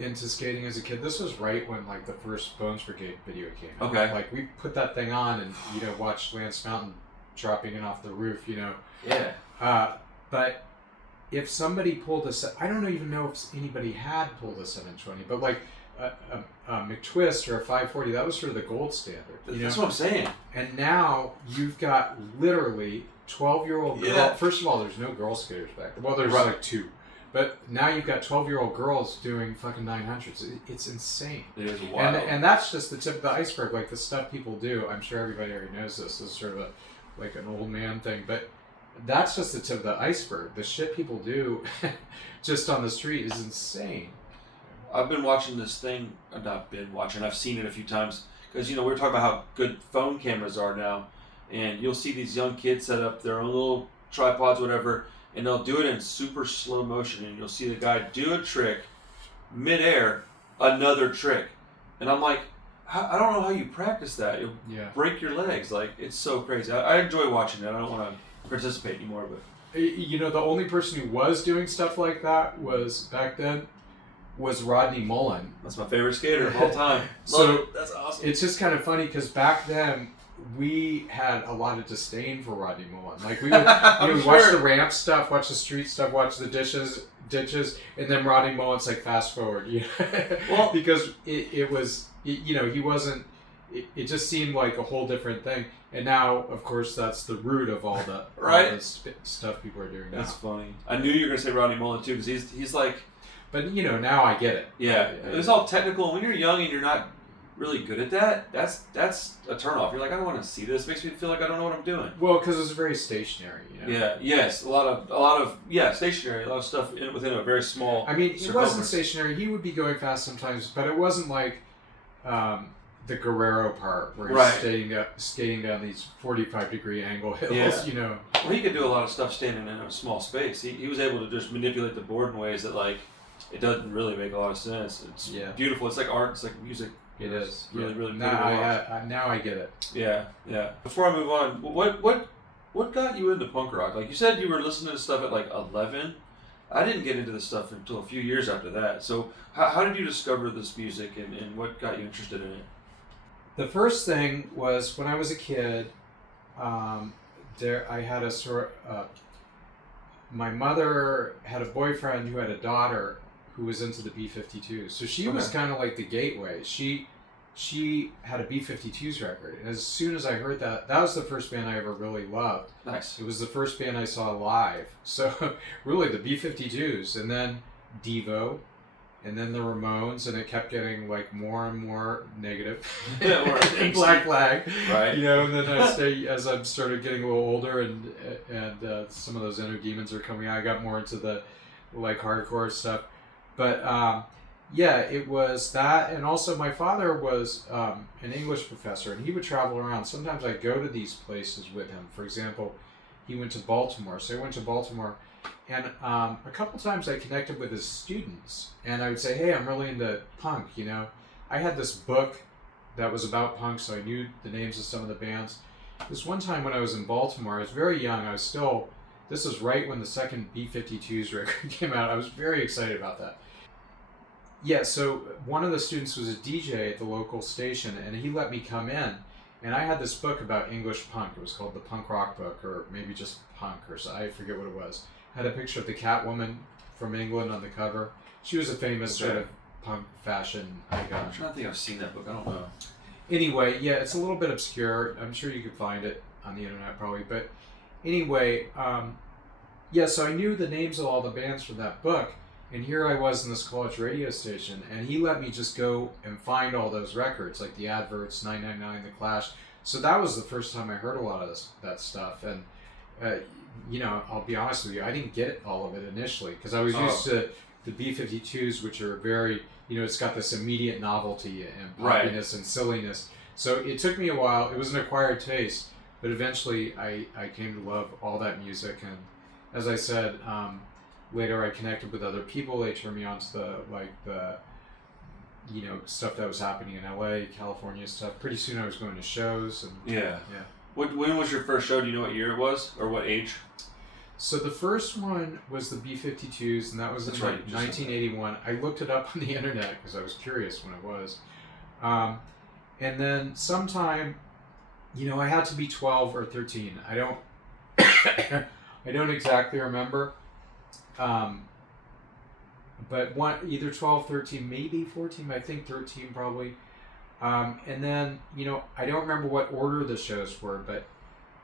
into skating as a kid, this was right when like the first Bones Brigade video came out. Okay. Like we put that thing on and, you know, watched Lance Mountain dropping it off the roof, you know. Yeah. But if somebody pulled I don't even know if anybody had pulled a 720, but like a McTwist or a 540, that was sort of the gold standard. You That's know? what I'm saying. And now you've got literally 12-year-old girl. Yeah. First of all, there's no girl skaters back then. Well, there's like two. But now you've got 12-year-old girls doing fucking 900s. It's insane. It is wild. And that's just the tip of the iceberg. Like the stuff people do, I'm sure everybody already knows this. This is sort of like an old man thing. But that's just the tip of the iceberg. The shit people do just on the street is insane. I've been watching this thing. I've not been watching. I've seen it a few times. Because, you know, we were talking about how good phone cameras are now. And you'll see these young kids set up their own little tripods, whatever. and they'll do it in super slow motion, and you'll see the guy do a trick, midair, another trick, and I'm like, I don't know how you practice that. You'll break your legs. Like, it's so crazy. I enjoy watching it. I don't want to participate anymore, but the only person who was doing stuff like that was back then was Rodney Mullen. That's my favorite skater of all time. That's awesome. It's just kind of funny because back then we had a lot of disdain for Rodney Mullen. Like we would watch the ramp stuff, watch the street stuff, watch the ditches, and then Rodney Mullen's like fast forward. Well, because it was he wasn't. It just seemed like a whole different thing. And now, of course, that's the root of all the stuff people are doing now. That's funny. I knew you were gonna say Rodney Mullen too, because he's like. But now I get it. Yeah, it's all technical. When you're young and you're not really good at that, that's a turnoff. You're like, I don't want to see this. It makes me feel like I don't know what I'm doing. Well, because it's very stationary. Yeah. Yes. A lot of stationary. A lot of stuff within a very small. I mean, it wasn't stationary. He would be going fast sometimes, but it wasn't like the Guerrero part where he's skating down these 45-degree angle hills. Well, he could do a lot of stuff standing in a small space. He was able to just manipulate the board in ways that like. It doesn't really make a lot of sense. It's beautiful. It's like art. It's like music. It is really pretty. Now I get it. Yeah. Before I move on, what got you into punk rock? Like you said, you were listening to stuff at like 11. I didn't get into this stuff until a few years after that. So how did you discover this music, and what got you interested in it? The first thing was when I was a kid. I had a sort of. My mother had a boyfriend who had a daughter who was into the B-52s. So she was kind of like the gateway. She had a B-52s record. And as soon as I heard that was the first band I ever really loved. Nice. It was the first band I saw live. So really the B-52s. And then Devo. And then the Ramones. And it kept getting like more and more negative. And Black Flag. Right. And then as I started getting a little older and some of those inner demons are coming out, I got more into the like hardcore stuff. But it was that, and also my father was an English professor, and he would travel around. Sometimes I'd go to these places with him. For example, he went to Baltimore, so I went to Baltimore, and a couple times I connected with his students, and I would say, hey, I'm really into punk, I had this book that was about punk, so I knew the names of some of the bands. This one time when I was in Baltimore, I was very young, this was right when the second B-52s record came out. I was very excited about that. Yeah, so one of the students was a DJ at the local station, and he let me come in, and I had this book about English punk. It was called the Punk Rock Book, or maybe just Punk, or so, I forget what it was. Had a picture of the Catwoman from England on the cover. She was a famous sort of punk fashion icon. I'm trying to think I've seen that book. I don't know. Anyway, yeah, it's a little bit obscure. I'm sure you could find it on the internet probably, but anyway, so I knew the names of all the bands from that book. And here I was in this college radio station, and he let me just go and find all those records, like the Adverts, 999, The Clash. So that was the first time I heard a lot of that stuff. And, I'll be honest with you, I didn't get all of it initially, because I was used to the B-52s, which are very, it's got this immediate novelty and poppiness and silliness. So it took me a while. It was an acquired taste, but eventually I came to love all that music. And as I said, later I connected with other people. They turned me on to the stuff that was happening in LA, California stuff. Pretty soon I was going to shows. And When was your first show? Do you know what year it was, or what age? So the first one was the B-52s, and that was in 1981. I looked it up on the internet because I was curious when it was. And then sometime, I had to be 12 or 13. I don't exactly remember. But either 12, 13, maybe 14, I think 13 probably. And then, I don't remember what order the shows were, but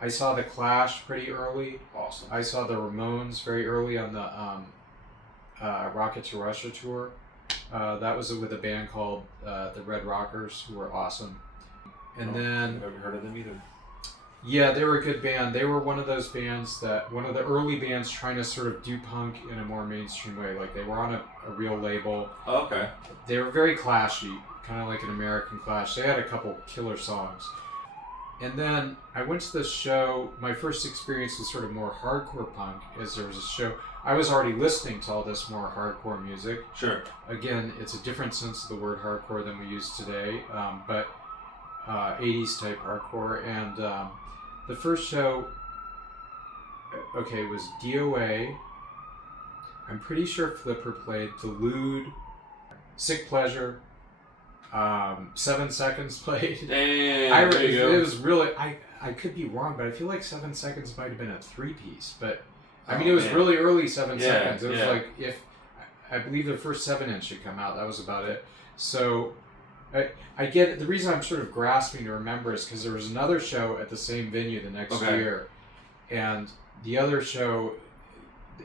I saw the Clash pretty early. Awesome. I saw the Ramones very early on the Rocket to Russia tour. That was with a band called the Red Rockers, who were awesome. And then... I've never heard of them either. Yeah, they were a good band. They were one of those bands one of the early bands trying to sort of do punk in a more mainstream way. Like, they were on a real label. Oh, okay. They were very Clashy, kind of like an American Clash. They had a couple killer songs. And then I went to this show. My first experience was sort of more hardcore punk, as there was a show. I was already listening to all this more hardcore music. Sure. Again, it's a different sense of the word hardcore than we use today, but 80s type hardcore. And the first show, was DOA. I'm pretty sure Flipper played Delude, Sick Pleasure. 7 Seconds played. Damn, there you go. It was really, I could be wrong, but I feel like 7 Seconds might have been a 3-piece. But I mean, it was really early 7 Seconds. It was like, if I believe their first 7-inch had come out, that was about it. So I get it. The reason I'm sort of grasping to remember is because there was another show at the same venue the next year, and the other show,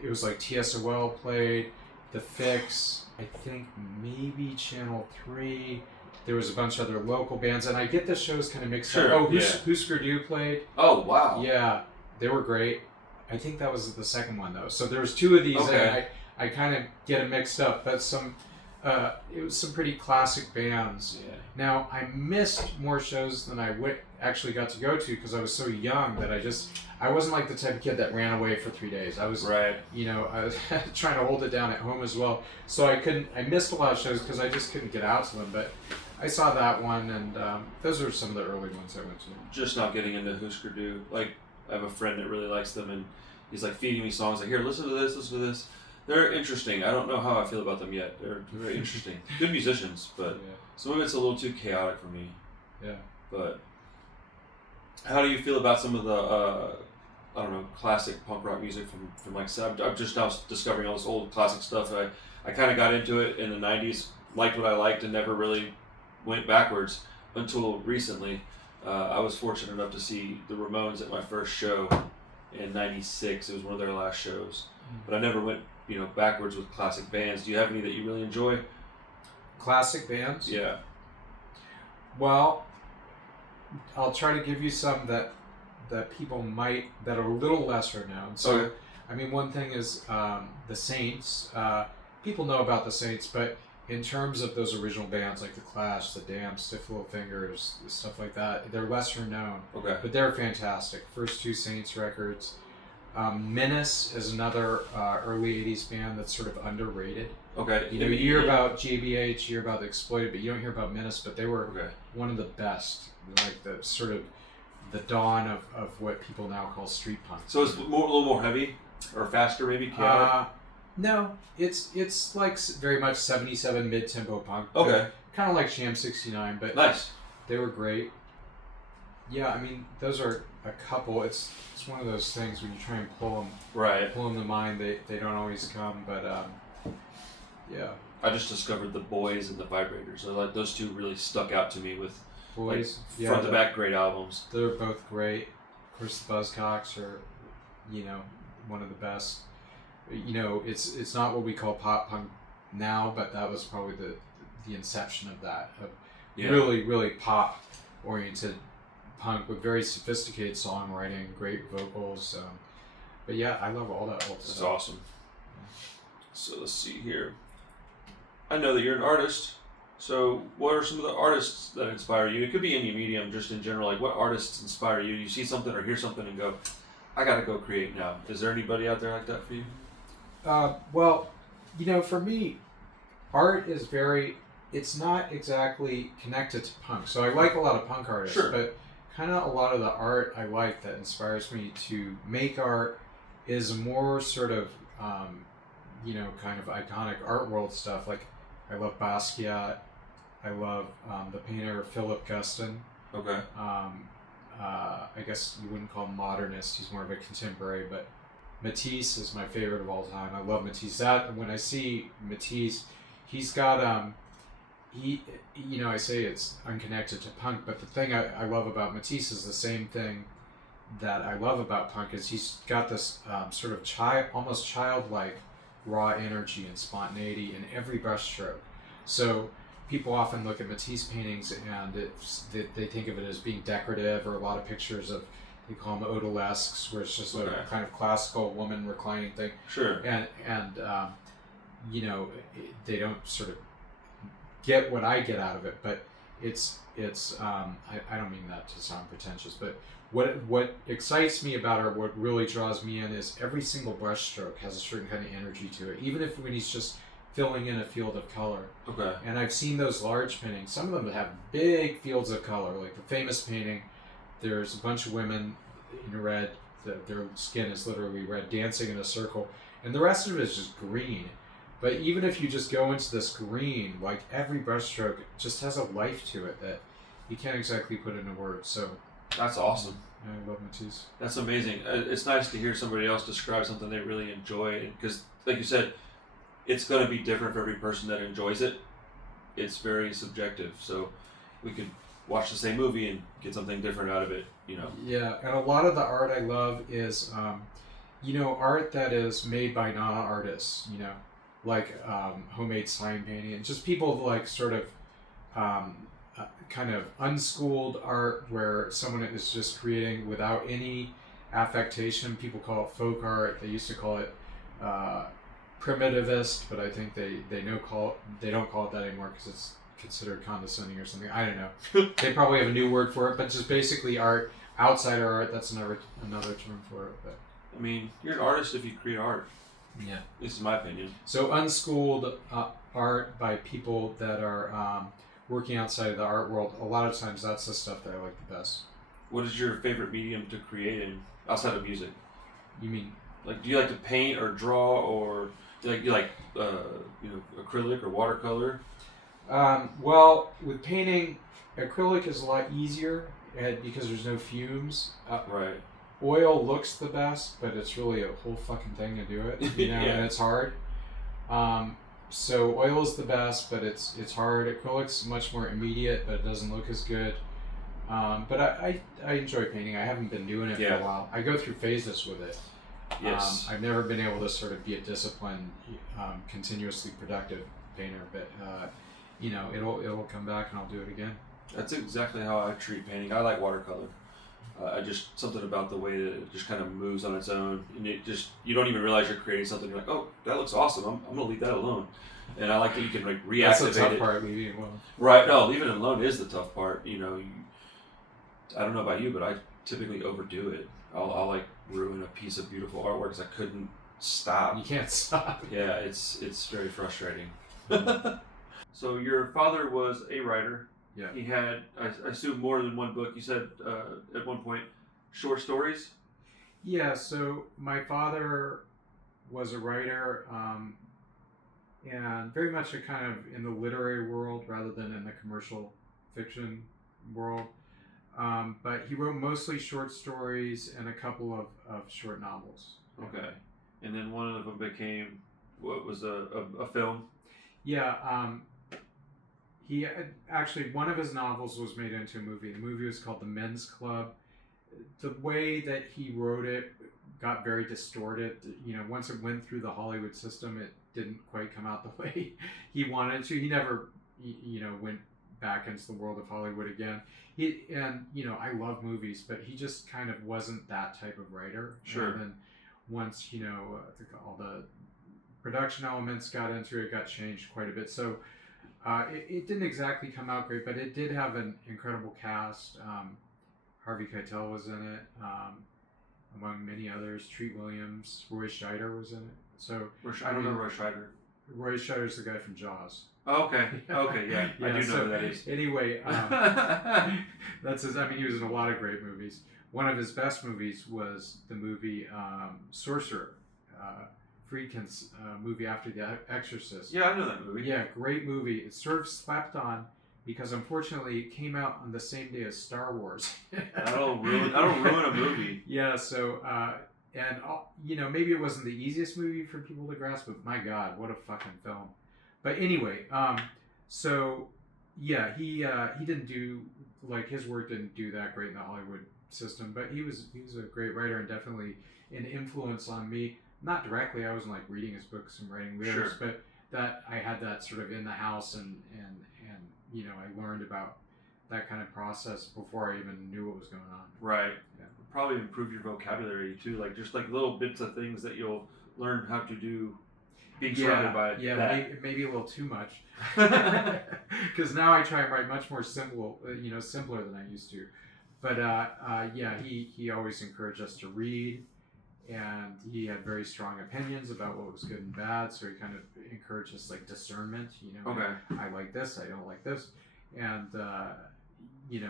it was like TSOL played, The Fix, I think maybe Channel 3. There was a bunch of other local bands, and I get the shows kind of mixed up. Oh, Husker Du played. Oh, wow. Yeah, they were great. I think that was the second one, though. So there was 2 of these, and I kind of get them mixed up. But it was some pretty classic bands. Yeah. Now, I missed more shows than I actually got to go to because I was so young that I wasn't like the type of kid that ran away for 3 days. I was, I was trying to hold it down at home as well. So I missed a lot of shows because I just couldn't get out to them. But I saw that one, and those are some of the early ones I went to. Just not getting into Husker Du. Like, I have a friend that really likes them, and he's like feeding me songs like, here, listen to this. They're interesting. I don't know how I feel about them yet. They're very interesting. Good musicians, but some of it's a little too chaotic for me. Yeah. But how do you feel about some of the classic punk rock music from like, I'm just now discovering all this old classic stuff. I kind of got into it in the 90s, liked what I liked, and never really went backwards until recently. I was fortunate enough to see the Ramones at my first show in '96. It was one of their last shows, but I never went backwards with classic bands. Do you have any that you really enjoy? Classic bands? Yeah. Well, I'll try to give you some that people that are a little lesser known. So, I mean, one thing is the Saints. People know about the Saints, but in terms of those original bands like The Clash, The Damned, Stiff Little Fingers, stuff like that, they're lesser known. Okay. But they're fantastic. First 2 Saints records. Menace is another early 80s band that's sort of underrated. Okay. You hear about JBH, you hear about The Exploited, but you don't hear about Menace, but they were one of the best. Like the sort of the dawn of what people now call street punk. So it's a little more heavy or faster, maybe? No, it's like very much 77 mid-tempo punk. Okay. Kind of like Sham 69, but nice. They were great. Yeah, I mean, those are a couple. It's one of those things when you try and pull them to mind, they don't always come. But yeah. I just discovered the Boys and the Vibrators. So like those 2 really stuck out to me with Boys. Like, front to back great albums. They're both great. Of course, the Buzzcocks are, one of the best. It's not what we call pop punk now, but that was probably the inception of that. Really, really pop oriented punk with very sophisticated songwriting, great vocals. But yeah, I love all that old stuff. That's awesome. So let's see here. I know that you're an artist. So what are some of the artists that inspire you? It could be any medium, just in general. Like, what artists inspire you? You see something or hear something and go, I got to go create now. Is there anybody out there like that for you? Well, for me, art is it's not exactly connected to punk. So I like a lot of punk artists, but kind of a lot of the art I like that inspires me to make art is more sort of, kind of iconic art world stuff. Like, I love Basquiat. I love the painter Philip Guston. Okay. I guess you wouldn't call him modernist. He's more of a contemporary, but Matisse is my favorite of all time. I love Matisse. When I see Matisse, he's got I say it's unconnected to punk, but the thing I love about Matisse is the same thing that I love about punk is he's got this sort of almost childlike raw energy and spontaneity in every brushstroke. So people often look at Matisse paintings and they think of it as being decorative, or a lot of pictures of, they call them odalisques, where it's just a kind of classical woman reclining thing. Sure. And they don't sort of get what I get out of it, but I don't mean that to sound pretentious, but what excites me about art, what really draws me in, is every single brush stroke has a certain kind of energy to it, even if when he's just filling in a field of color. Okay. And I've seen those large paintings. Some of them have big fields of color, like the famous painting. There's a bunch of women in red. Their skin is literally red, dancing in a circle, and the rest of it is just green. But even if you just go into this green, like every brushstroke just has a life to it that you can't exactly put into words. So that's awesome. I love Matisse. That's amazing. It's nice to hear somebody else describe something they really enjoy, because, like you said, it's going to be different for every person that enjoys it. It's very subjective. So we could watch the same movie and get something different out of it, you know. Yeah, and a lot of the art I love is, art that is made by non-artists, like homemade sign painting, and just people like sort of kind of unschooled art where someone is just creating without any affectation. People call it folk art. They used to call it primitivist, but I think they don't call it that anymore because it's considered condescending or something. I don't know. They probably have a new word for it, but just basically art, outsider art. That's another term for it. But I mean, you're an artist if you create art. Yeah, this is my opinion. So unschooled art by people that are working outside of the art world. A lot of times, that's the stuff that I like the best. What is your favorite medium to create in outside of music? You mean like, do you like to paint or draw, or do you like acrylic or watercolor? Well, with painting, acrylic is a lot easier because there's no fumes. Right. Oil looks the best, but it's really a whole fucking thing to do it, Yeah. And it's hard. So oil is the best, but it's hard. Acrylic's much more immediate, but it doesn't look as good. But I enjoy painting. I haven't been doing it for a while. I go through phases with it. Yes. I've never been able to sort of be a disciplined, continuously productive painter, but it'll come back and I'll do it again. That's exactly how I treat painting. I like watercolor. I just, something about the way that it just kind of moves on its own, and you don't even realize you're creating something. You're like, oh, that looks awesome. I'm gonna leave that alone. And I like that you can like reactivate That's the tough it. part, leaving it alone. Right. No, leaving it alone is the tough part. I don't know about you, but I typically overdo it. I'll like ruin a piece of beautiful artwork because I couldn't stop. You can't stop. Yeah, it's very frustrating. So your father was a writer. Yeah. He had, I assume, more than one book. You said at one point, short stories? Yeah, so my father was a writer, and very much a kind of in the literary world rather than in the commercial fiction world. But he wrote mostly short stories and a couple of short novels. Okay. And then one of them became, what was a film? Yeah, he actually, one of his novels was made into a movie. The movie was called The Men's Club. The way that he wrote it got very distorted. Once it went through the Hollywood system, it didn't quite come out the way he wanted to. He never, went back into the world of Hollywood again. I love movies, but he just kind of wasn't that type of writer. Sure. And then once, all the production elements got into it, it got changed quite a bit. So it didn't exactly come out great, but it did have an incredible cast. Harvey Keitel was in it, among many others. Treat Williams, Roy Scheider was in it. So I don't know Roy Scheider. Roy Scheider's the guy from Jaws. Oh, okay. Okay, yeah. I do know who that is. Anyway, that's his. I mean, he was in a lot of great movies. One of his best movies was the movie Sorcerer. Friedkin's movie after The Exorcist. Yeah, I know that movie. Yeah, great movie. It's sort of slept on because unfortunately it came out on the same day as Star Wars. I don't ruin a movie. Yeah, so maybe it wasn't the easiest movie for people to grasp, but my God, what a fucking film. But anyway, he didn't do, like, his work didn't do that great in the Hollywood system, but he was a great writer and definitely an influence on me. Not directly, I wasn't like reading his books and writing lyrics, Sure. but that I had that sort of in the house and I learned about that kind of process before I even knew what was going on. Right. Yeah. Probably improve your vocabulary too, like just like little bits of things that you'll learn how to do. being surrounded by that. Maybe a little too much. Because now I try and write much more simpler than I used to. But he always encouraged us to read, and he had very strong opinions about what was good and bad. So he kind of encouraged us like discernment. Okay. I like this, I don't like this, and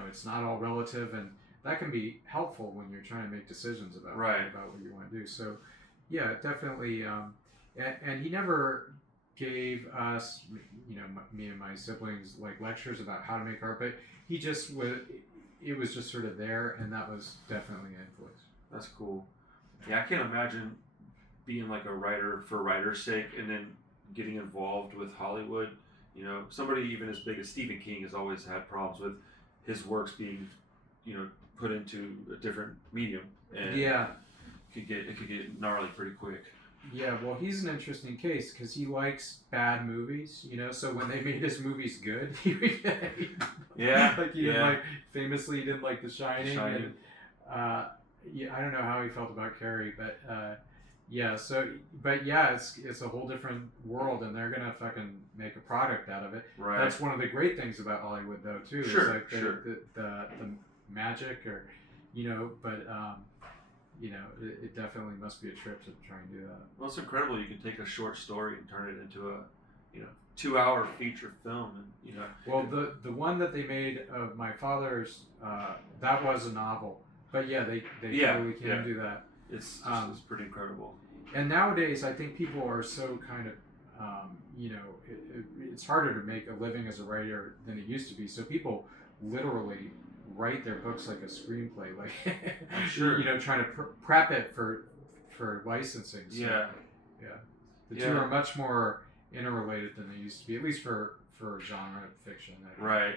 it's not all relative, and that can be helpful when you're trying to make decisions about what you want to do. So, yeah, definitely. And he never gave us, me and my siblings, like lectures about how to make art, but he just it was just sort of there, and that was definitely an influence. That's cool. Yeah, I can't imagine being like a writer for writer's sake and then getting involved with Hollywood. Somebody even as big as Stephen King has always had problems with his works being, put into a different medium, and it could get gnarly pretty quick. Yeah, well, he's an interesting case because he likes bad movies, so when they made his movies good, famously he didn't like The Shining. And, I don't know how he felt about Carrie, but it's a whole different world, and they're gonna fucking make a product out of it. Right. That's one of the great things about Hollywood, though, too. Sure, it's like the magic, or it definitely must be a trip to try and do that. Well, it's incredible. You can take a short story and turn it into a 2-hour feature film, and Well, the one that they made of my father's, that was a novel. But yeah, they totally can do that. It's pretty incredible. And nowadays, I think people are so kind of, it's harder to make a living as a writer than it used to be. So people literally write their books like a screenplay, like I'm sure. Trying to prep it for licensing. So, the two are much more interrelated than they used to be, at least for genre fiction. Right.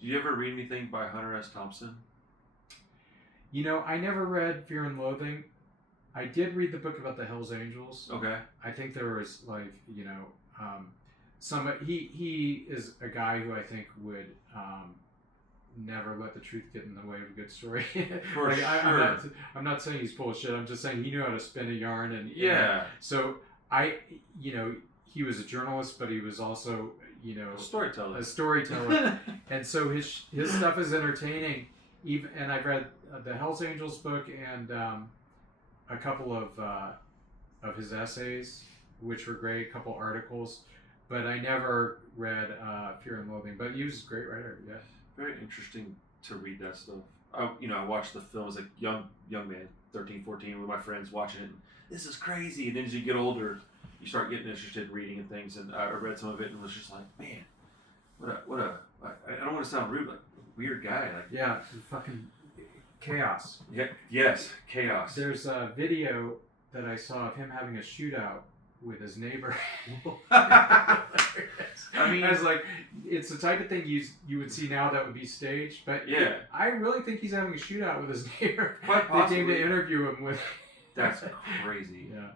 Did you ever read anything by Hunter S. Thompson? I never read Fear and Loathing. I did read the book about the Hells Angels. Okay. I think there was he is a guy who I think would never let the truth get in the way of a good story. For sure. I'm not saying he's full of shit. I'm just saying he knew how to spin a yarn, and so he was a journalist, but he was also a storyteller, and so his stuff is entertaining. And I've read the Hells Angels book and a couple of his essays, which were great, a couple articles, but I never read Fear and Loathing. But he was a great writer, yeah. Very interesting to read that stuff. I watched the films like young man, 13, 14, with my friends watching it. And, this is crazy. And then as you get older, you start getting interested in reading and things. And I read some of it and was just like, man, I don't want to sound rude, like weird guy. Like fucking chaos. Yeah. Yes, chaos. There's a video that I saw of him having a shootout with his neighbor. I mean, I was like, it's the type of thing you would see now that would be staged, but I really think he's having a shootout with his neighbor. Quite possibly. They came to interview him with. That's crazy. Yeah.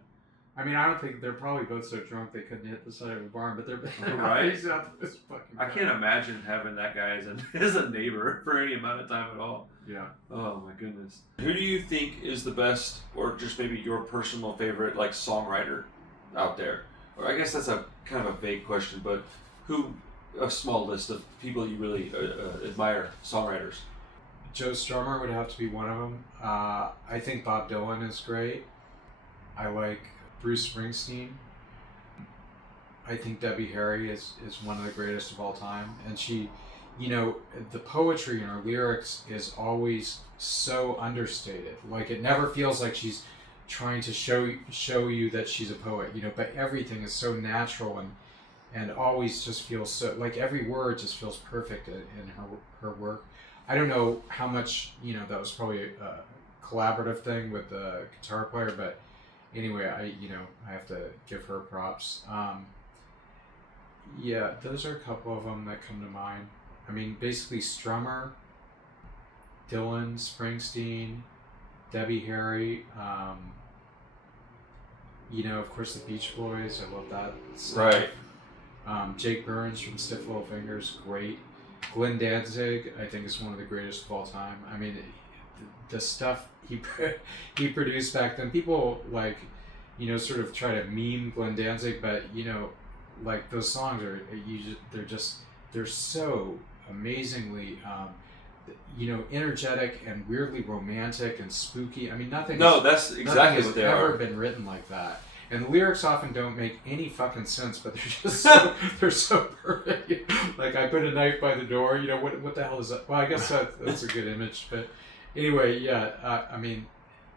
I mean, I don't think they're probably both so drunk they couldn't hit the side of a barn, but they're right. He's out this fucking. I can't imagine having that guy as a neighbor for any amount of time at all. Yeah. Oh my goodness. Who do you think is the best, or just maybe your personal favorite, like songwriter out there? Or I guess that's a kind of a vague question, but a small list of people you really admire, songwriters. Joe Strummer would have to be one of them. I think Bob Dylan is great. I like Bruce Springsteen. I think Debbie Harry is one of the greatest of all time. And she, the poetry in her lyrics is always so understated. Like, it never feels like she's trying to show you that she's a poet, but everything is so natural and always just feels so, like every word just feels perfect in her work. I don't know how much, that was probably a collaborative thing with the guitar player, but anyway, I have to give her props. Those are a couple of them that come to mind. I mean, basically Strummer, Dylan, Springsteen, Debbie Harry, of course the Beach Boys, I love that stuff. Right. Jake Burns from Stiff Little Fingers, great. Glenn Danzig, I think, is one of the greatest of all time. I mean, the stuff he produced back then, people like, sort of try to meme Glenn Danzig, but like those songs are they're so amazingly energetic and weirdly romantic and spooky. I mean, nothing that's exactly what they has ever are. been written like that. And the lyrics often don't make any fucking sense, but they're just they're so perfect. Like, I put a knife by the door. What the hell is that? Well, I guess that's a good image. But anyway, yeah. I mean,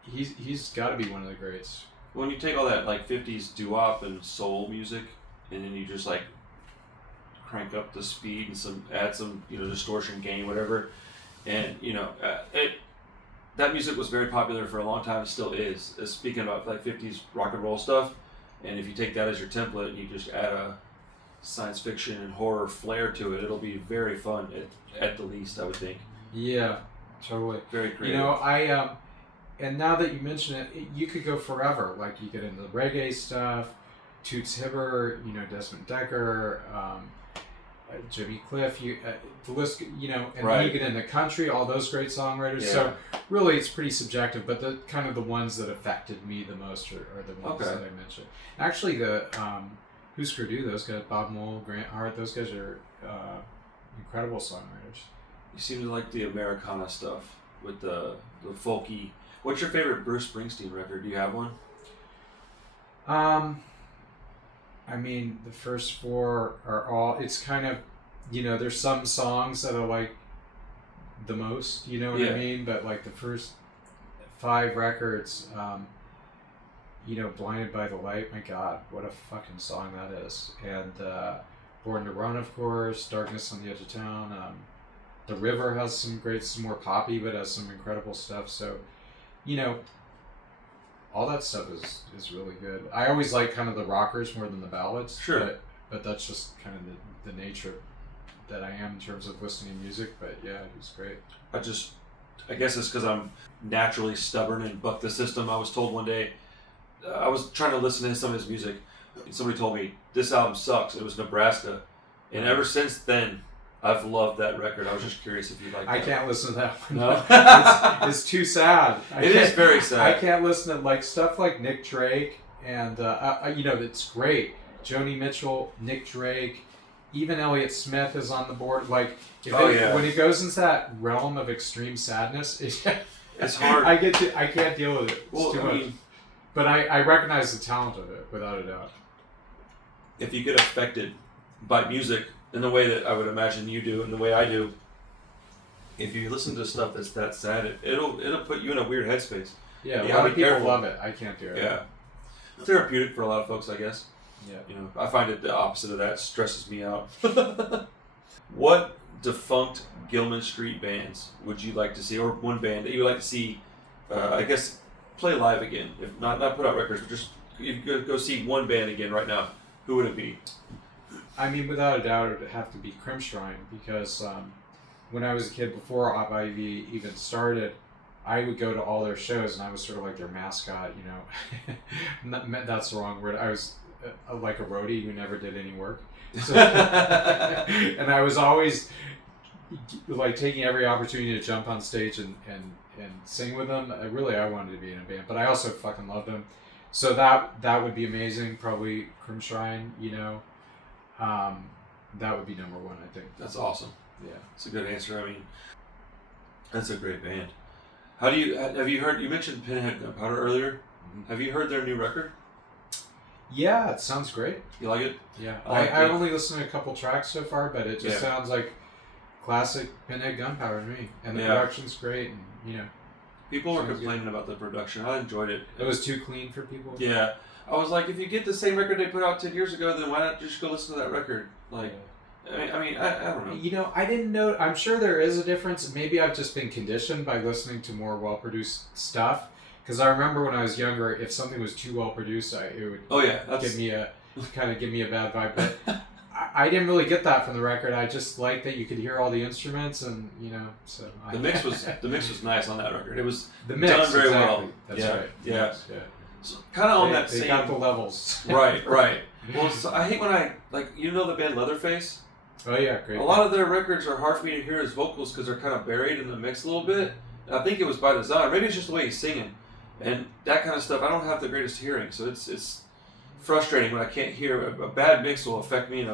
he's got to be one of the greats. When you take all that like 50s doo-wop and soul music, and then you just like crank up the speed and add some distortion, gain, whatever, and that music was very popular for a long time. It still is. Speaking about like 50s rock and roll stuff, and if you take that as your template and you just add a science fiction and horror flair to it, it'll be very fun at the least, I would think. Yeah, totally. Very creative. And now that you mention it, you could go forever. Like, you get into the reggae stuff, Toots Hibbert, Desmond Decker, Jimmy Cliff, the list, and then you get into country, all those great songwriters. Yeah. So really, it's pretty subjective, but the kind of the ones that affected me the most are the ones that I mentioned. Actually, the Who's Purdue, those guys, Bob Mould, Grant Hart, those guys are incredible songwriters. You seem to like the Americana stuff with the folky. What's your favorite Bruce Springsteen record? Do you have one? I mean, the first four are all, it's kind of, there's some songs that I like the most, I mean? But like the first 5 records, Blinded by the Light, my God, what a fucking song that is. And Born to Run, of course, Darkness on the Edge of Town. The River has some more poppy, but has some incredible stuff. So, all that stuff is really good. I always like kind of the rockers more than the ballads. Sure. But that's just kind of the nature that I am in terms of listening to music. But yeah, it's great. I guess it's because I'm naturally stubborn and buck the system. I was told one day, I was trying to listen to some of his music. Somebody told me, this album sucks. It was Nebraska. And ever since then, I've loved that record. I was just curious if you like that. I can't listen to that one. No? It's too sad. It is very sad. I can't listen to like stuff like Nick Drake and, it's great. Joni Mitchell, Nick Drake, even Elliott Smith is on the board. Like, when it goes into that realm of extreme sadness, it's hard. I can't deal with it. It's too much. But I recognize the talent of it, without a doubt. If you get affected by music in the way that I would imagine you do and the way I do, if you listen to stuff that's that sad, it'll put you in a weird headspace. Yeah, a lot of people love it. I can't do it. Yeah. Therapeutic for a lot of folks, I guess. Yeah. I find it the opposite of that. It stresses me out. What defunct Gilman Street bands would you like to see, or one band that you would like to see, I guess, play live again? If not put out records, but just you could go see one band again right now. Who would it be? I mean, without a doubt, it would have to be Crimpshrine, because when I was a kid, before Op-IV even started, I would go to all their shows, and I was sort of like their mascot, That's the wrong word. I was like a roadie who never did any work. So, and I was always like taking every opportunity to jump on stage and sing with them. I wanted to be in a band, but I also fucking loved them. So that would be amazing. Probably Crimpshrine, that would be number one, I think. That's awesome. Yeah, it's a good answer. I mean, that's a great band. Have you heard? You mentioned Pinhead Gunpowder earlier. Mm-hmm. Have you heard their new record? Yeah, it sounds great. You like it? Yeah, I only listened to a couple tracks so far, but it just sounds like classic Pinhead Gunpowder to me, and the production's great, and people were complaining about the production. I enjoyed it. It was too clean for people. Yeah, I was like, if you get the same record they put out 10 years ago, then why not just go listen to that record? Like, I don't know. I didn't know. I'm sure there is a difference. Maybe I've just been conditioned by listening to more well-produced stuff. Because I remember when I was younger, if something was too well-produced, it would give me a bad vibe. But I didn't really get that from the record. I just liked that you could hear all the instruments, and so the mix was nice on that record. It was done very well. That's right. Yeah. So kind of on that same. They got the levels. Right. Well, so I hate when the band Leatherface. Oh yeah, great. A lot of their records are hard for me to hear his vocals because they're kind of buried in the mix a little bit. And I think it was by design. Maybe it's just the way he's singing. And that kind of stuff, I don't have the greatest hearing, so it's frustrating when I can't hear. A bad mix will affect me,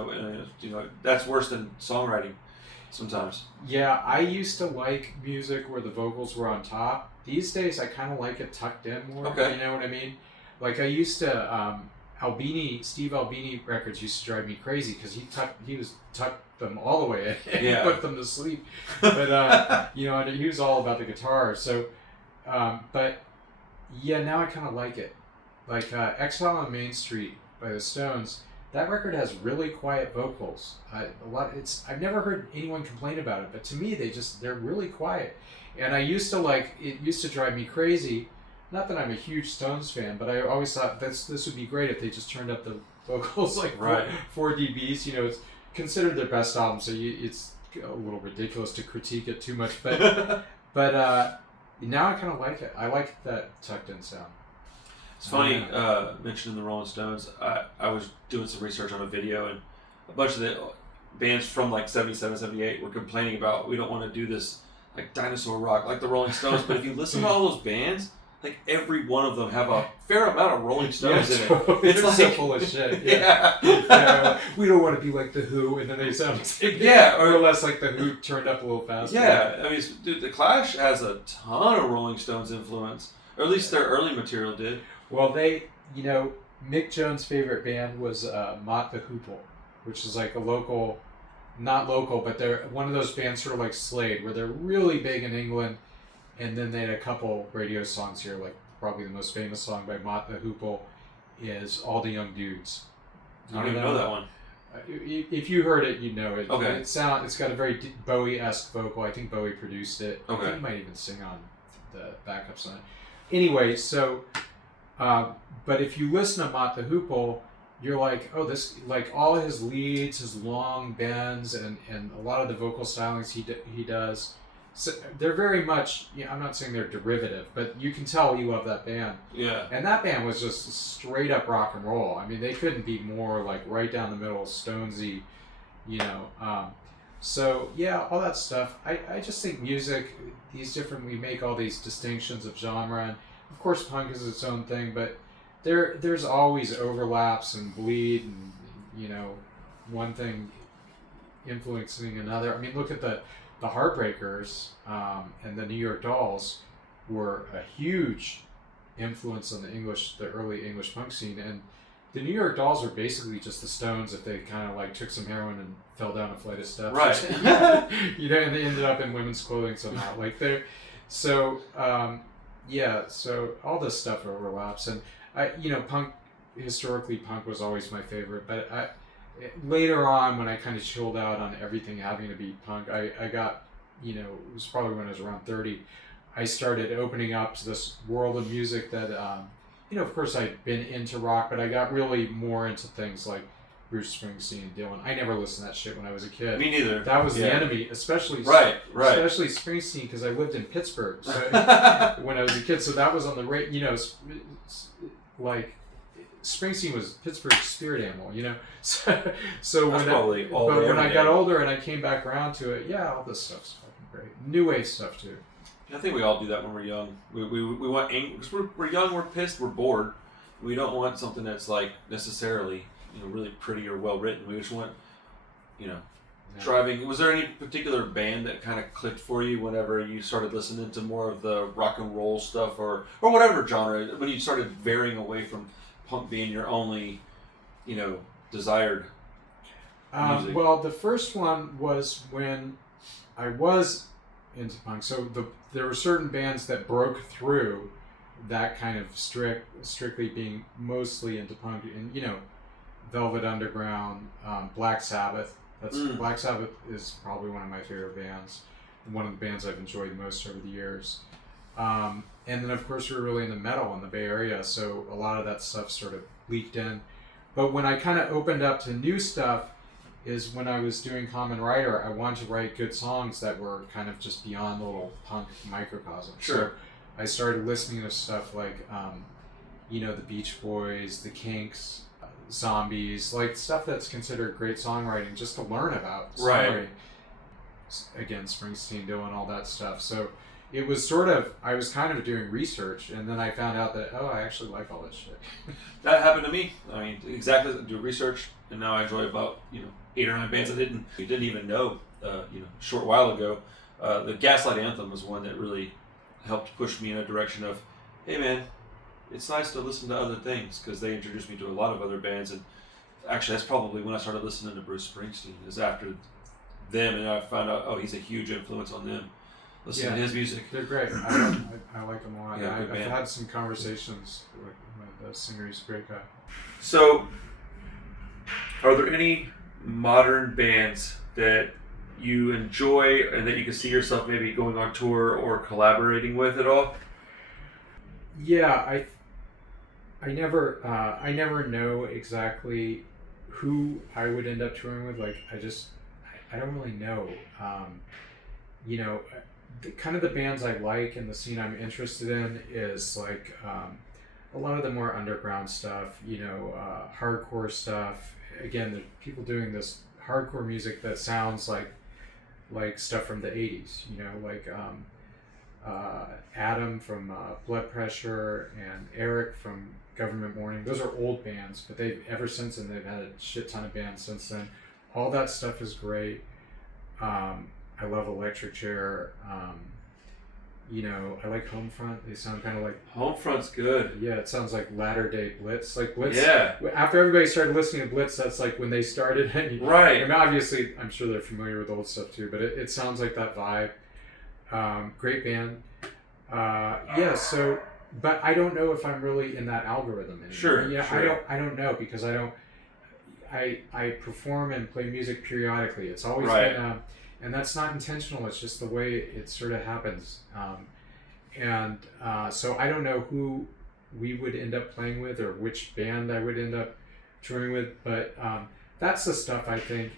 that's worse than songwriting sometimes. Yeah, I used to like music where the vocals were on top. These days, I kind of like it tucked in more. Okay. You know what I mean? Like I used to, Steve Albini records used to drive me crazy because he tucked them all the way in. Yeah. He put them to sleep. But, and he was all about the guitar. So, but yeah, now I kind of like it. Like Exile on Main Street by the Stones, that record has really quiet vocals. I've never heard anyone complain about it, but to me they're really quiet. And I used to it used to drive me crazy. Not that I'm a huge Stones fan, but I always thought this would be great if they just turned up the vocals like 4 dBs. It's considered their best album, so it's a little ridiculous to critique it too much. But now I kind of like it. I like that tucked in sound. It's funny, mentioning the Rolling Stones, I was doing some research on a video, and a bunch of the bands from like 77, 78 were complaining about, we don't want to do this like dinosaur rock like the Rolling Stones, but if you listen to all those bands, like every one of them have a fair amount of Rolling Stones in it. It's like, so full of shit. Yeah. We don't want to be like the Who, and then they sound or less like the Who turned up a little faster. Yeah, I mean, dude, the Clash has a ton of Rolling Stones influence, or at least their early material did. Well, Mick Jones' favorite band was Mott the Hoople, which is like a local, not local, but they're one of those bands sort of like Slade, where they're really big in England, and then they had a couple radio songs here, like probably the most famous song by Mott the Hoople is All the Young Dudes. I don't even know that one. If you heard it, you'd know it. Okay. It's got a very Bowie-esque vocal. I think Bowie produced it. Okay. I think he might even sing on the backups on it. Anyway, so... but if you listen to Mott the Hoople, you're like, oh, this, like all his leads, his long bends, and a lot of the vocal stylings he does, so they're very much, I'm not saying they're derivative, but you can tell you love that band. Yeah. And that band was just straight up rock and roll. I mean, they couldn't be more like right down the middle, Stonesy, so yeah, all that stuff. I just think music, we make all these distinctions of genre, and of course, punk is its own thing, but there's always overlaps and bleed, and one thing influencing another. I mean, look at the Heartbreakers and the New York Dolls were a huge influence on the early English punk scene, and the New York Dolls were basically just the Stones if they kind of like took some heroin and fell down a flight of steps, right? And they ended up in women's clothing somehow, like they're so. So all this stuff overlaps, and punk, historically punk was always my favorite, but later on when I kind of chilled out on everything having to be punk, I got, it was probably when I was around 30, I started opening up to this world of music that, of course I'd been into rock, but I got really more into things like Bruce Springsteen and Dylan. I never listened to that shit when I was a kid. Me neither. That was the enemy, especially especially Springsteen, because I lived in Pittsburgh when I was a kid. So that was on the radio. Like Springsteen was Pittsburgh's spirit animal. So when I got older and I came back around to it, all this stuff's fucking great. New wave stuff too. I think we all do that when we're young. We want because we're young, we're pissed, we're bored. We don't want something that's like necessarily really pretty or well written. We just want, driving. Was there any particular band that kind of clicked for you whenever you started listening to more of the rock and roll stuff or whatever genre, when you started veering away from punk being your only, desired music? Well, the first one was when I was into punk. So there were certain bands that broke through that kind of strictly being mostly into punk, and Velvet Underground, Black Sabbath. Black Sabbath is probably one of my favorite bands, and one of the bands I've enjoyed most over the years. And then of course we were really into metal in the Bay Area, so a lot of that stuff sort of leaked in. But when I kind of opened up to new stuff is when I was doing Common Writer. I wanted to write good songs that were kind of just beyond the little punk microcosm. Sure. So I started listening to stuff like, the Beach Boys, the Kinks, Zombies, like stuff that's considered great songwriting just to learn about songwriting. Again, Springsteen, Dylan, all that stuff. So it was sort of, I was kind of doing research, and then I found out that, I actually like all this shit. That happened to me. I mean, exactly. Do research, and now I enjoy about 8 or 9 bands I didn't even know. A short while ago, the Gaslight Anthem was one that really helped push me in a direction of, hey man, it's nice to listen to other things, because they introduced me to a lot of other bands, and actually that's probably when I started listening to Bruce Springsteen. Is after them, and I found out, he's a huge influence on them. Listen to his music. They're great. I like them a lot. Yeah, I've had some conversations with the singer. He's a great guy. So, are there any modern bands that you enjoy and that you can see yourself maybe going on tour or collaborating with at all? Yeah, I never know exactly who I would end up touring with. Like, I don't really know. Kind of the bands I like and the scene I'm interested in is like a lot of the more underground stuff, hardcore stuff. Again, the people doing this hardcore music that sounds like stuff from the 80s, like Adam from Blood Pressure and Eric from Government Warning. Those are old bands, but ever since then they've had a shit ton of bands since then. All that stuff is great. I love Electric Chair. I like Homefront. They sound kind of like... Homefront's good. Yeah, it sounds like latter day Blitz. Like Blitz. Yeah. After everybody started listening to Blitz, that's like when they started. Right. I mean, obviously, I'm sure they're familiar with old stuff too, but it sounds like that vibe. Great band. So... But I don't know if I'm really in that algorithm anymore. Sure. Yeah, sure. I don't know, because I perform and play music periodically. It's always right. been, and that's not intentional. It's just the way it sort of happens. So I don't know who we would end up playing with or which band I would end up touring with. But that's the stuff I think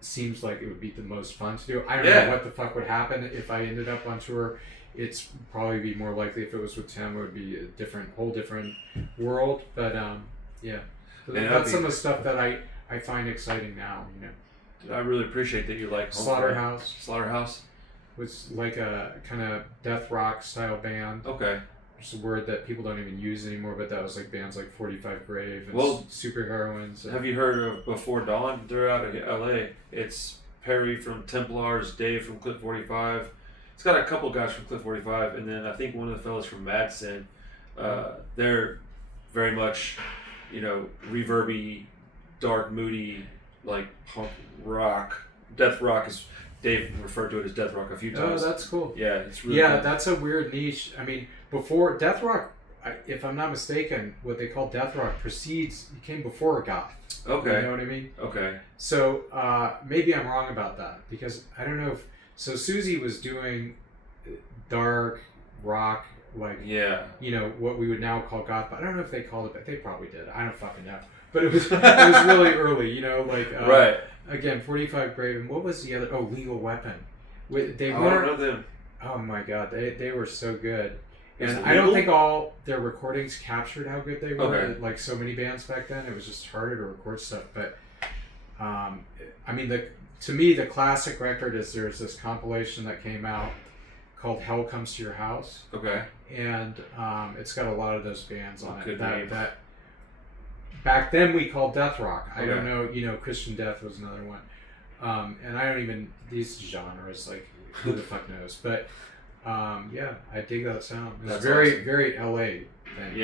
seems like it would be the most fun to do. I don't know what the fuck would happen if I ended up on tour. It's probably be more likely if it was with Tim, it would be a whole different world. But that's some of the stuff that I find exciting now. I really appreciate that you like Slaughterhouse. Slaughterhouse was like a kind of death rock style band. Okay. It's a word that people don't even use anymore, but that was like bands like 45 Grave and Superheroines. Have you heard of Before Dawn? They're out of LA. It's Perry from Templars, Dave from Clip 45. It's got a couple guys from Clip 45, and then I think one of the fellas from Mad Sin. They're very much, reverby, dark, moody, like punk rock. Death rock is, Dave referred to it as death rock a few times. Oh, that's cool. Yeah, it's really cool. That's a weird niche. I mean, before death rock, if I'm not mistaken, what they call death rock came before goth. Okay. You know what I mean? Okay. So maybe I'm wrong about that, because I don't know if... So Susie was doing dark rock, like, what we would now call goth, but I don't know if they called it, but they probably did. I don't fucking know. But it was really early, right. Again, 45 Grave, and what was the other? Oh, Legal Weapon. I don't know them. Oh my god, they were so good. And Is I don't think all their recordings captured how good they were. Okay. Like so many bands back then, it was just harder to record stuff. But I mean, to me, the classic record is there's this compilation that came out called Hell Comes to Your House. Okay. And it's got a lot of those bands on it. Good name. That back then we called death rock. I Okay. don't know, Christian Death was another one. And I don't even, these genres, like, who the fuck knows. But I dig that sound. It's That's very, awesome. very LA thing.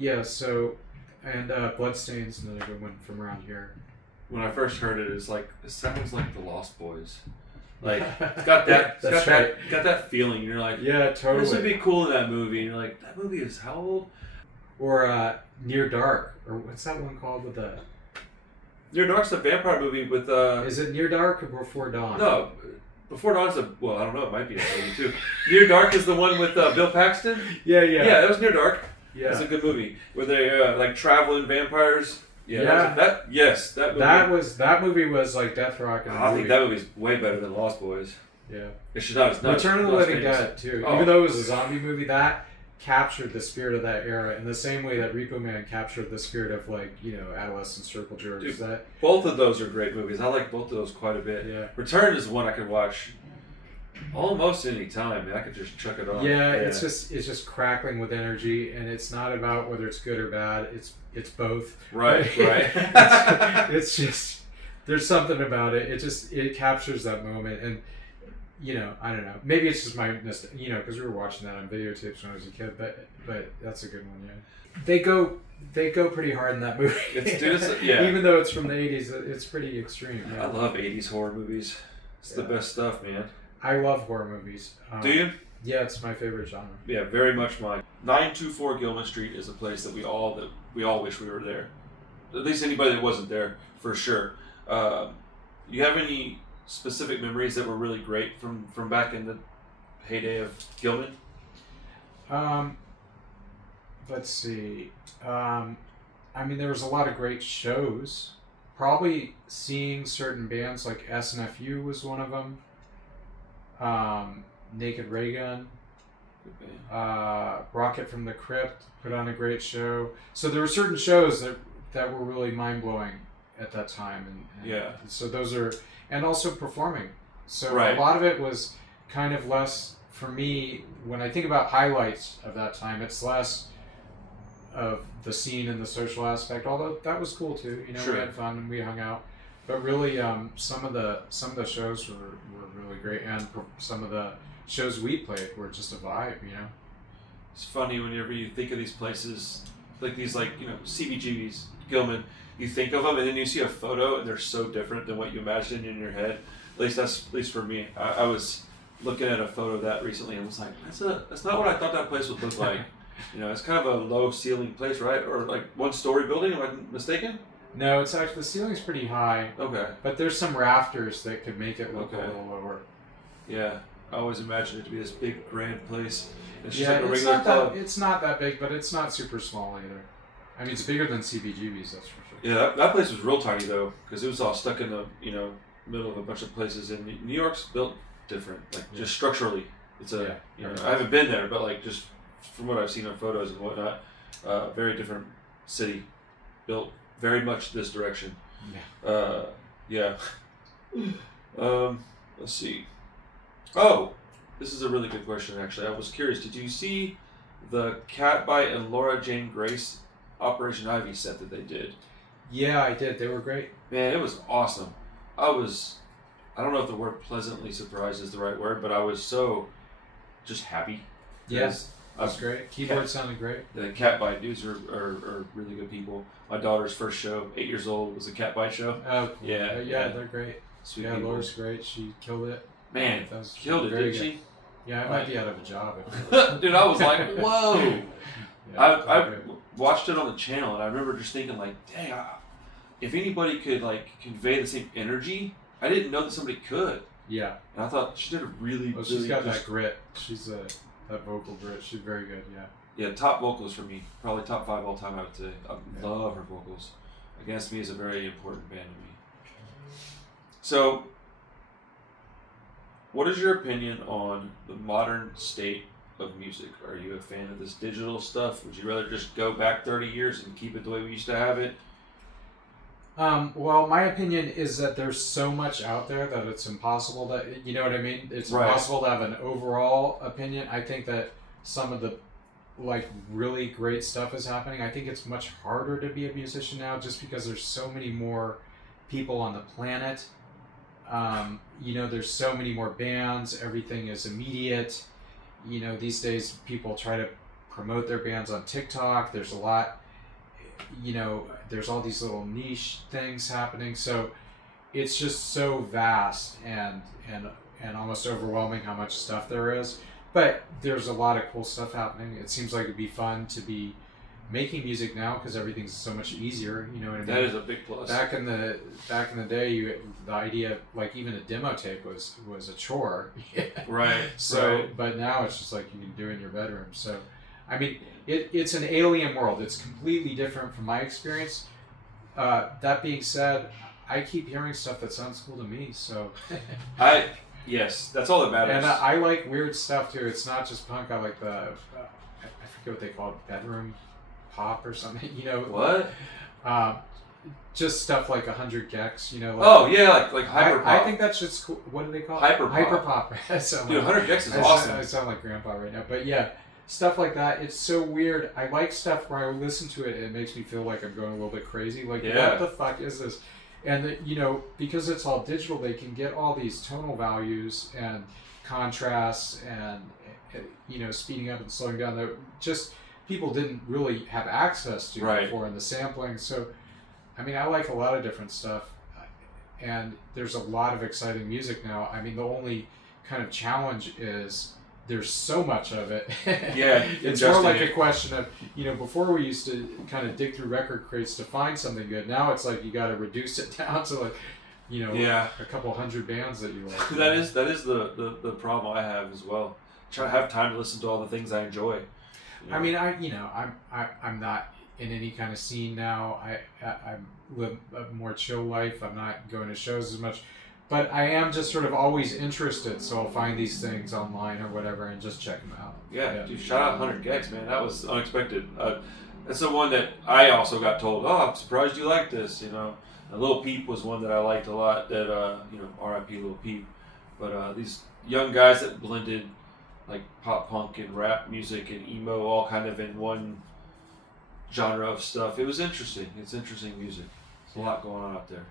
Yeah. So, and Bloodstain's another good one from around here. When I first heard it, it's like, it sounds like the Lost Boys. Like, it's got that, got that feeling. You're like, yeah, totally. This would be cool in that movie. And you're like, that movie is how old? Or Near Dark, or what's that one called with the... Near Dark's a vampire movie with... Is it Near Dark or Before Dawn? No, Before Dawn's I don't know, it might be a movie too. Near Dark is the one with Bill Paxton? Yeah. Yeah, that was Near Dark. Yeah. It's a good movie. Where they, like, traveling vampires. Yeah. That movie. That movie was like death rock. I think that movie's way better than Lost Boys. Yeah. It's just not Return of the Living Dead too. Oh. Even though it was a zombie movie, that captured the spirit of that era in the same way that Repo Man captured the spirit of, like, adolescent circle jerks. Dude, both of those are great movies. I like both of those quite a bit. Yeah. Return is one I could watch Almost any time, man. I could just chuck it on. Yeah, it's just crackling with energy, and it's not about whether it's good or bad. It's both. Right. it's just there's something about it. It captures that moment, and I don't know. Maybe it's just my because we were watching that on videotapes when I was a kid. But that's a good one. Yeah, they go pretty hard in that movie. Even though it's from the 80s, it's pretty extreme. Yeah. I love 80s horror movies. It's the best stuff, man. I love horror movies. Do you? Yeah, it's my favorite genre. Yeah, very much mine. 924 Gilman Street is a place that we all wish we were there. At least anybody that wasn't there, for sure. You have any specific memories that were really great from back in the heyday of Gilman? Let's see. There was a lot of great shows. Probably seeing certain bands like SNFU was one of them. Naked Ray Gun. Rocket from the Crypt put on a great show. So there were certain shows that were really mind-blowing at that time. And yeah. So those are... And also performing. So right. A lot of it was kind of less... For me, when I think about highlights of that time, it's less of the scene and the social aspect, although that was cool too. Sure. We had fun and we hung out. But really, some of the shows were really great, and some of the shows we played were just a vibe. It's funny whenever you think of these places, like these, CBGBs, Gilman. You think of them, and then you see a photo, and they're so different than what you imagined in your head. At least for me. I was looking at a photo of that recently, and was like, that's not what I thought that place would look like. It's kind of a low ceiling place, right? Or like one story building. Am I mistaken? No, it's actually the ceiling's pretty high. Okay. But there's some rafters that could make it look a little lower. Yeah, I always imagined it to be this big grand place. It's just yeah, like a regular club. It's not that big, but it's not super small either. I mean, it's bigger than CBGB's, that's for sure. Yeah, that place was real tiny though, because it was all stuck in the middle of a bunch of places. And New York's built different, just structurally. It's I haven't been there, but like just from what I've seen on photos and whatnot, very different city, built very much this direction. Yeah. Let's see. Oh, this is a really good question actually. I was curious. Did you see the Catbite and Laura Jane Grace Operation Ivy set that they did? Yeah, I did. They were great. Man, it was awesome. I don't know if the word pleasantly surprised is the right word, but I was so just happy. Yes, that was great. Keyboard sounded great. The Catbite dudes are really good people. My daughter's first show, 8 years old, was a Catbite show. Oh, cool. Yeah, they're great. Sweet yeah, people. Laura's great. She killed it. Man, that was killed it, didn't she? Yeah, I might be out of a job. Dude, I was like, whoa. Yeah, I watched it on the channel, and I remember just thinking, like, dang, if anybody could, convey the same energy, I didn't know that somebody could. Yeah. And I thought she did a really, she's got that grit. She's that vocal grit. She's very good, yeah. Yeah, top vocals for me. Probably top 5 all time, I would say. I love her vocals. Against Me is a very important band to me. So, what is your opinion on the modern state of music? Are you a fan of this digital stuff? Would you rather just go back 30 years and keep it the way we used to have it? Well, my opinion is that there's so much out there that it's impossible to, you know what I mean? It's impossible to have an overall opinion. I think that some of the really great stuff is happening. I think it's much harder to be a musician now just because there's so many more people on the planet. There's so many more bands. Everything is immediate. These days people try to promote their bands on TikTok. There's a lot, there's all these little niche things happening. So it's just so vast and almost overwhelming how much stuff there is. But there's a lot of cool stuff happening. It seems like it'd be fun to be making music now because everything's so much easier. You know what I mean? That is a big plus. Back in the day, the idea of even a demo tape was a chore. Right. So, right. But now it's just like you can do in your bedroom. So, I mean, it's an alien world. It's completely different from my experience. That being said, I keep hearing stuff that sounds cool to me. So. Yes, that's all that matters. And I like weird stuff too. It's not just punk. I like I forget what they call it, bedroom pop or something. What? just stuff like 100 gecs, you know. Like, Oh yeah, like hyper pop. I think that's just cool. What do they call it? Hyper pop. Dude, 100 gecs is awesome. I sound like grandpa right now, but yeah, stuff like that. It's so weird. I like stuff where I listen to it and it makes me feel like I'm going a little bit crazy. Like, what the fuck is this? And you know, because it's all digital, they can get all these tonal values and contrasts and you know, speeding up and slowing down that just people didn't really have access to before in the sampling. So I mean, I like a lot of different stuff, and there's a lot of exciting music now. I mean, the only kind of challenge is there's so much of it. Yeah, it's more like a question of, you know, before we used to kind of dig through record crates to find something good. Now it's like you got to reduce it down to like, you know, a couple hundred bands that you like. That is the problem I have as well. Try to have time to listen to all the things I enjoy. You know? I mean, I'm not in any kind of scene now. I live a more chill life. I'm not going to shows as much, but I am just sort of always interested. So I'll find these things online or whatever and just check them out. Yeah. Dude, shout out 100 gecs, man. That was unexpected. That's the one that I also got told. Oh, I'm surprised you like this. You know, Lil Peep was one that I liked a lot. That you know, R.I.P. Lil Peep. But these young guys that blended like pop punk and rap music and emo all kind of in one genre of stuff. It was interesting. It's interesting music. There's a lot going on out there.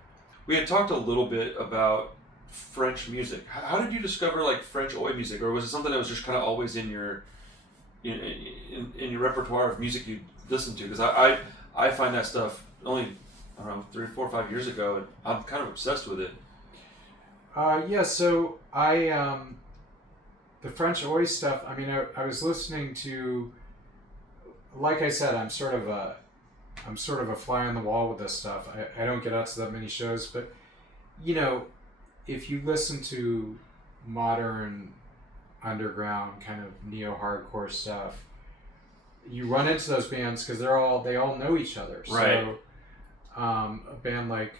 We had talked a little bit about French music. How did you discover like French oi music, or was it something that was just kind of always in your in your repertoire of music you listened to? Because I find that stuff only, I don't know, 3, 4, 5 years ago, and I'm kind of obsessed with it. Yeah. So the French oi stuff. I mean, I was listening to. Like I said, I'm sort of a fly on the wall with this stuff. I don't get out to that many shows, but you know, if you listen to modern underground kind of neo-hardcore stuff, you run into those bands because they all know each other. Right. So a band like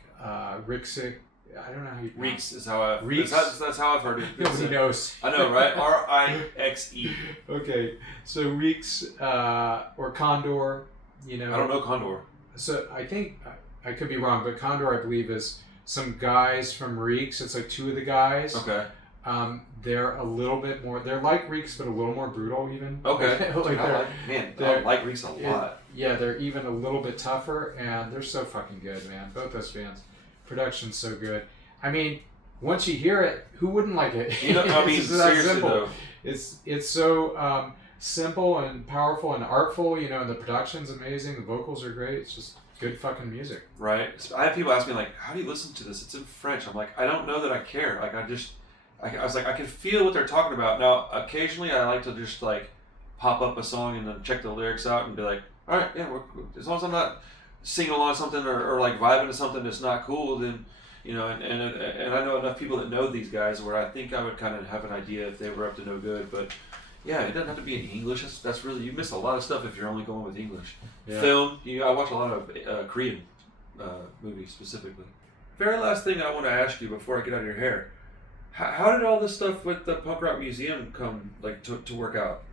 Rixic, I don't know how you Reeks is how Reeks. That's how I've heard it. Nobody knows. I know, right? R-I-X-E. Okay, so Reeks or Condor, you know. I don't know Condor. So I think I could be wrong, but Condor I believe is some guys from Reeks. It's like 2 of the guys. Okay. They're a little bit more. They're like Reeks, but a little more brutal even. Okay. I like Reeks a lot. Yeah, they're even a little bit tougher, and they're so fucking good, man. Both those bands. Production's so good. I mean, once you hear it, who wouldn't like it? You know, I mean, it's that seriously simple. though. It's so simple and powerful and artful, you know, and the production's amazing. The vocals are great. It's just good fucking music. Right. I have people ask me like, "How do you listen to this? It's in French." I'm like, I don't know that I care. Like, I was like, I can feel what they're talking about. Now, occasionally, I like to just like pop up a song and then check the lyrics out and be like, all right, yeah, as long as I'm not singing along something or like vibing to something that's not cool, then, you know, and I know enough people that know these guys where I think I would kind of have an idea if they were up to no good. But yeah, it doesn't have to be in English. That's really, you miss a lot of stuff if you're only going with English. Yeah. Film, I watch a lot of Korean movies specifically. Very last thing I want to ask you before I get out of your hair. How did all this stuff with the Punk Rock Museum come like to work out?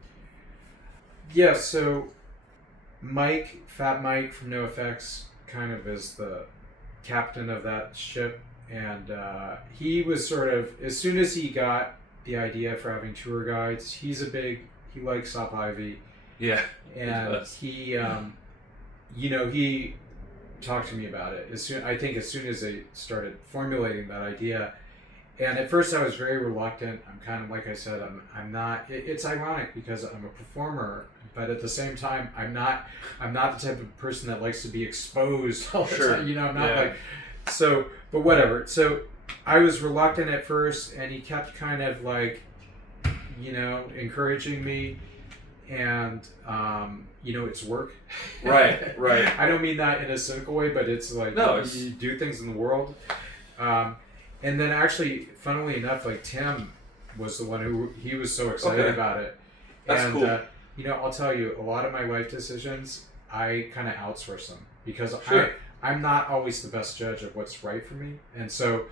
Yeah, so Fat Mike from NoFX kind of is the captain of that ship, and he was sort of, as soon as he got the idea for having tour guides, he likes Sop Ivy. Yeah. And he talked to me about it as soon as they started formulating that idea. And at first I was very reluctant. I'm kind of, like I said, I'm not, it's ironic because I'm a performer, but at the same time, I'm not the type of person that likes to be exposed all the time. You know, I'm not like, so, but whatever. So I was reluctant at first, and he kept kind of like, you know, encouraging me, and, you know, it's work. Right. I don't mean that in a cynical way, but it's like, you do things in the world. And then actually, funnily enough, like Tim was the one he was so excited about it. That's cool. You know, I'll tell you, a lot of my life decisions, I kind of outsource them because I'm not always the best judge of what's right for me. And so,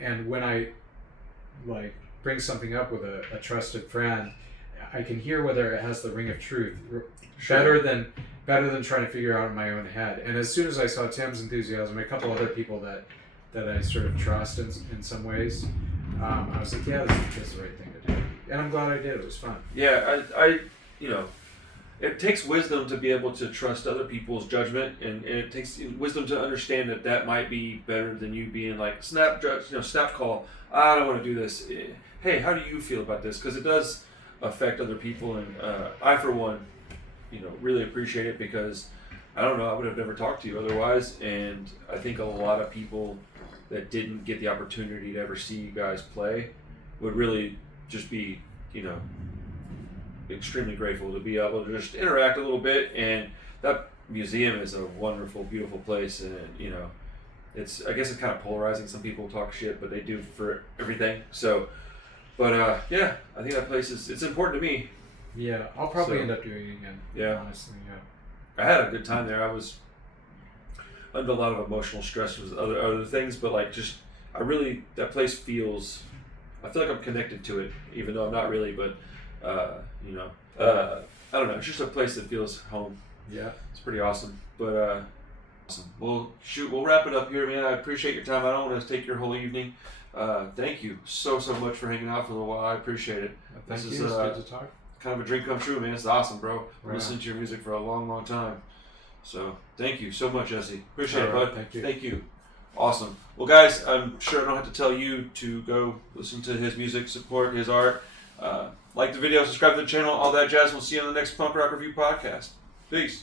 and when I like bring something up with a trusted friend, I can hear whether it has the ring of truth better than better than trying to figure out in my own head. And as soon as I saw Tim's enthusiasm, a couple other people that I sort of trust in some ways, I was like, yeah, this is the right thing to do. And I'm glad I did. It was fun. Yeah, I you know, it takes wisdom to be able to trust other people's judgment, and it takes wisdom to understand that might be better than you being like, snap call, I don't want to do this. Hey, how do you feel about this? Because it does affect other people, and I, for one, really appreciate it, because I don't know, I would have never talked to you otherwise, and I think a lot of people that didn't get the opportunity to ever see you guys play would really just be, extremely grateful to be able to just interact a little bit. And that museum is a wonderful, beautiful place, and I guess it's kind of polarizing. Some people talk shit, but they do for everything. So, but yeah, I think that place it's important to me. Yeah, I'll probably end up doing it again. Yeah, honestly, yeah. I had a good time there. I was under a lot of emotional stress with other things, but that place feels. I feel like I'm connected to it, even though I'm not really. But I don't know. It's just a place that feels home. Yeah, it's pretty awesome. But awesome. Well, shoot, we'll wrap it up here, man. I appreciate your time. I don't want to take your whole evening. Thank you so much for hanging out for a little while. I appreciate it. Thank you. It's good to talk. Kind of a dream come true, man. It's awesome, bro. I've Right. listened to your music for a long time. So thank you so much, Jesse. Appreciate it, All bud. right, Thank you. Awesome. Well, guys, I'm sure I don't have to tell you to go listen to his music, support his art, like the video, subscribe to the channel, all that jazz. We'll see you on the next Punk Rock Review podcast. Peace.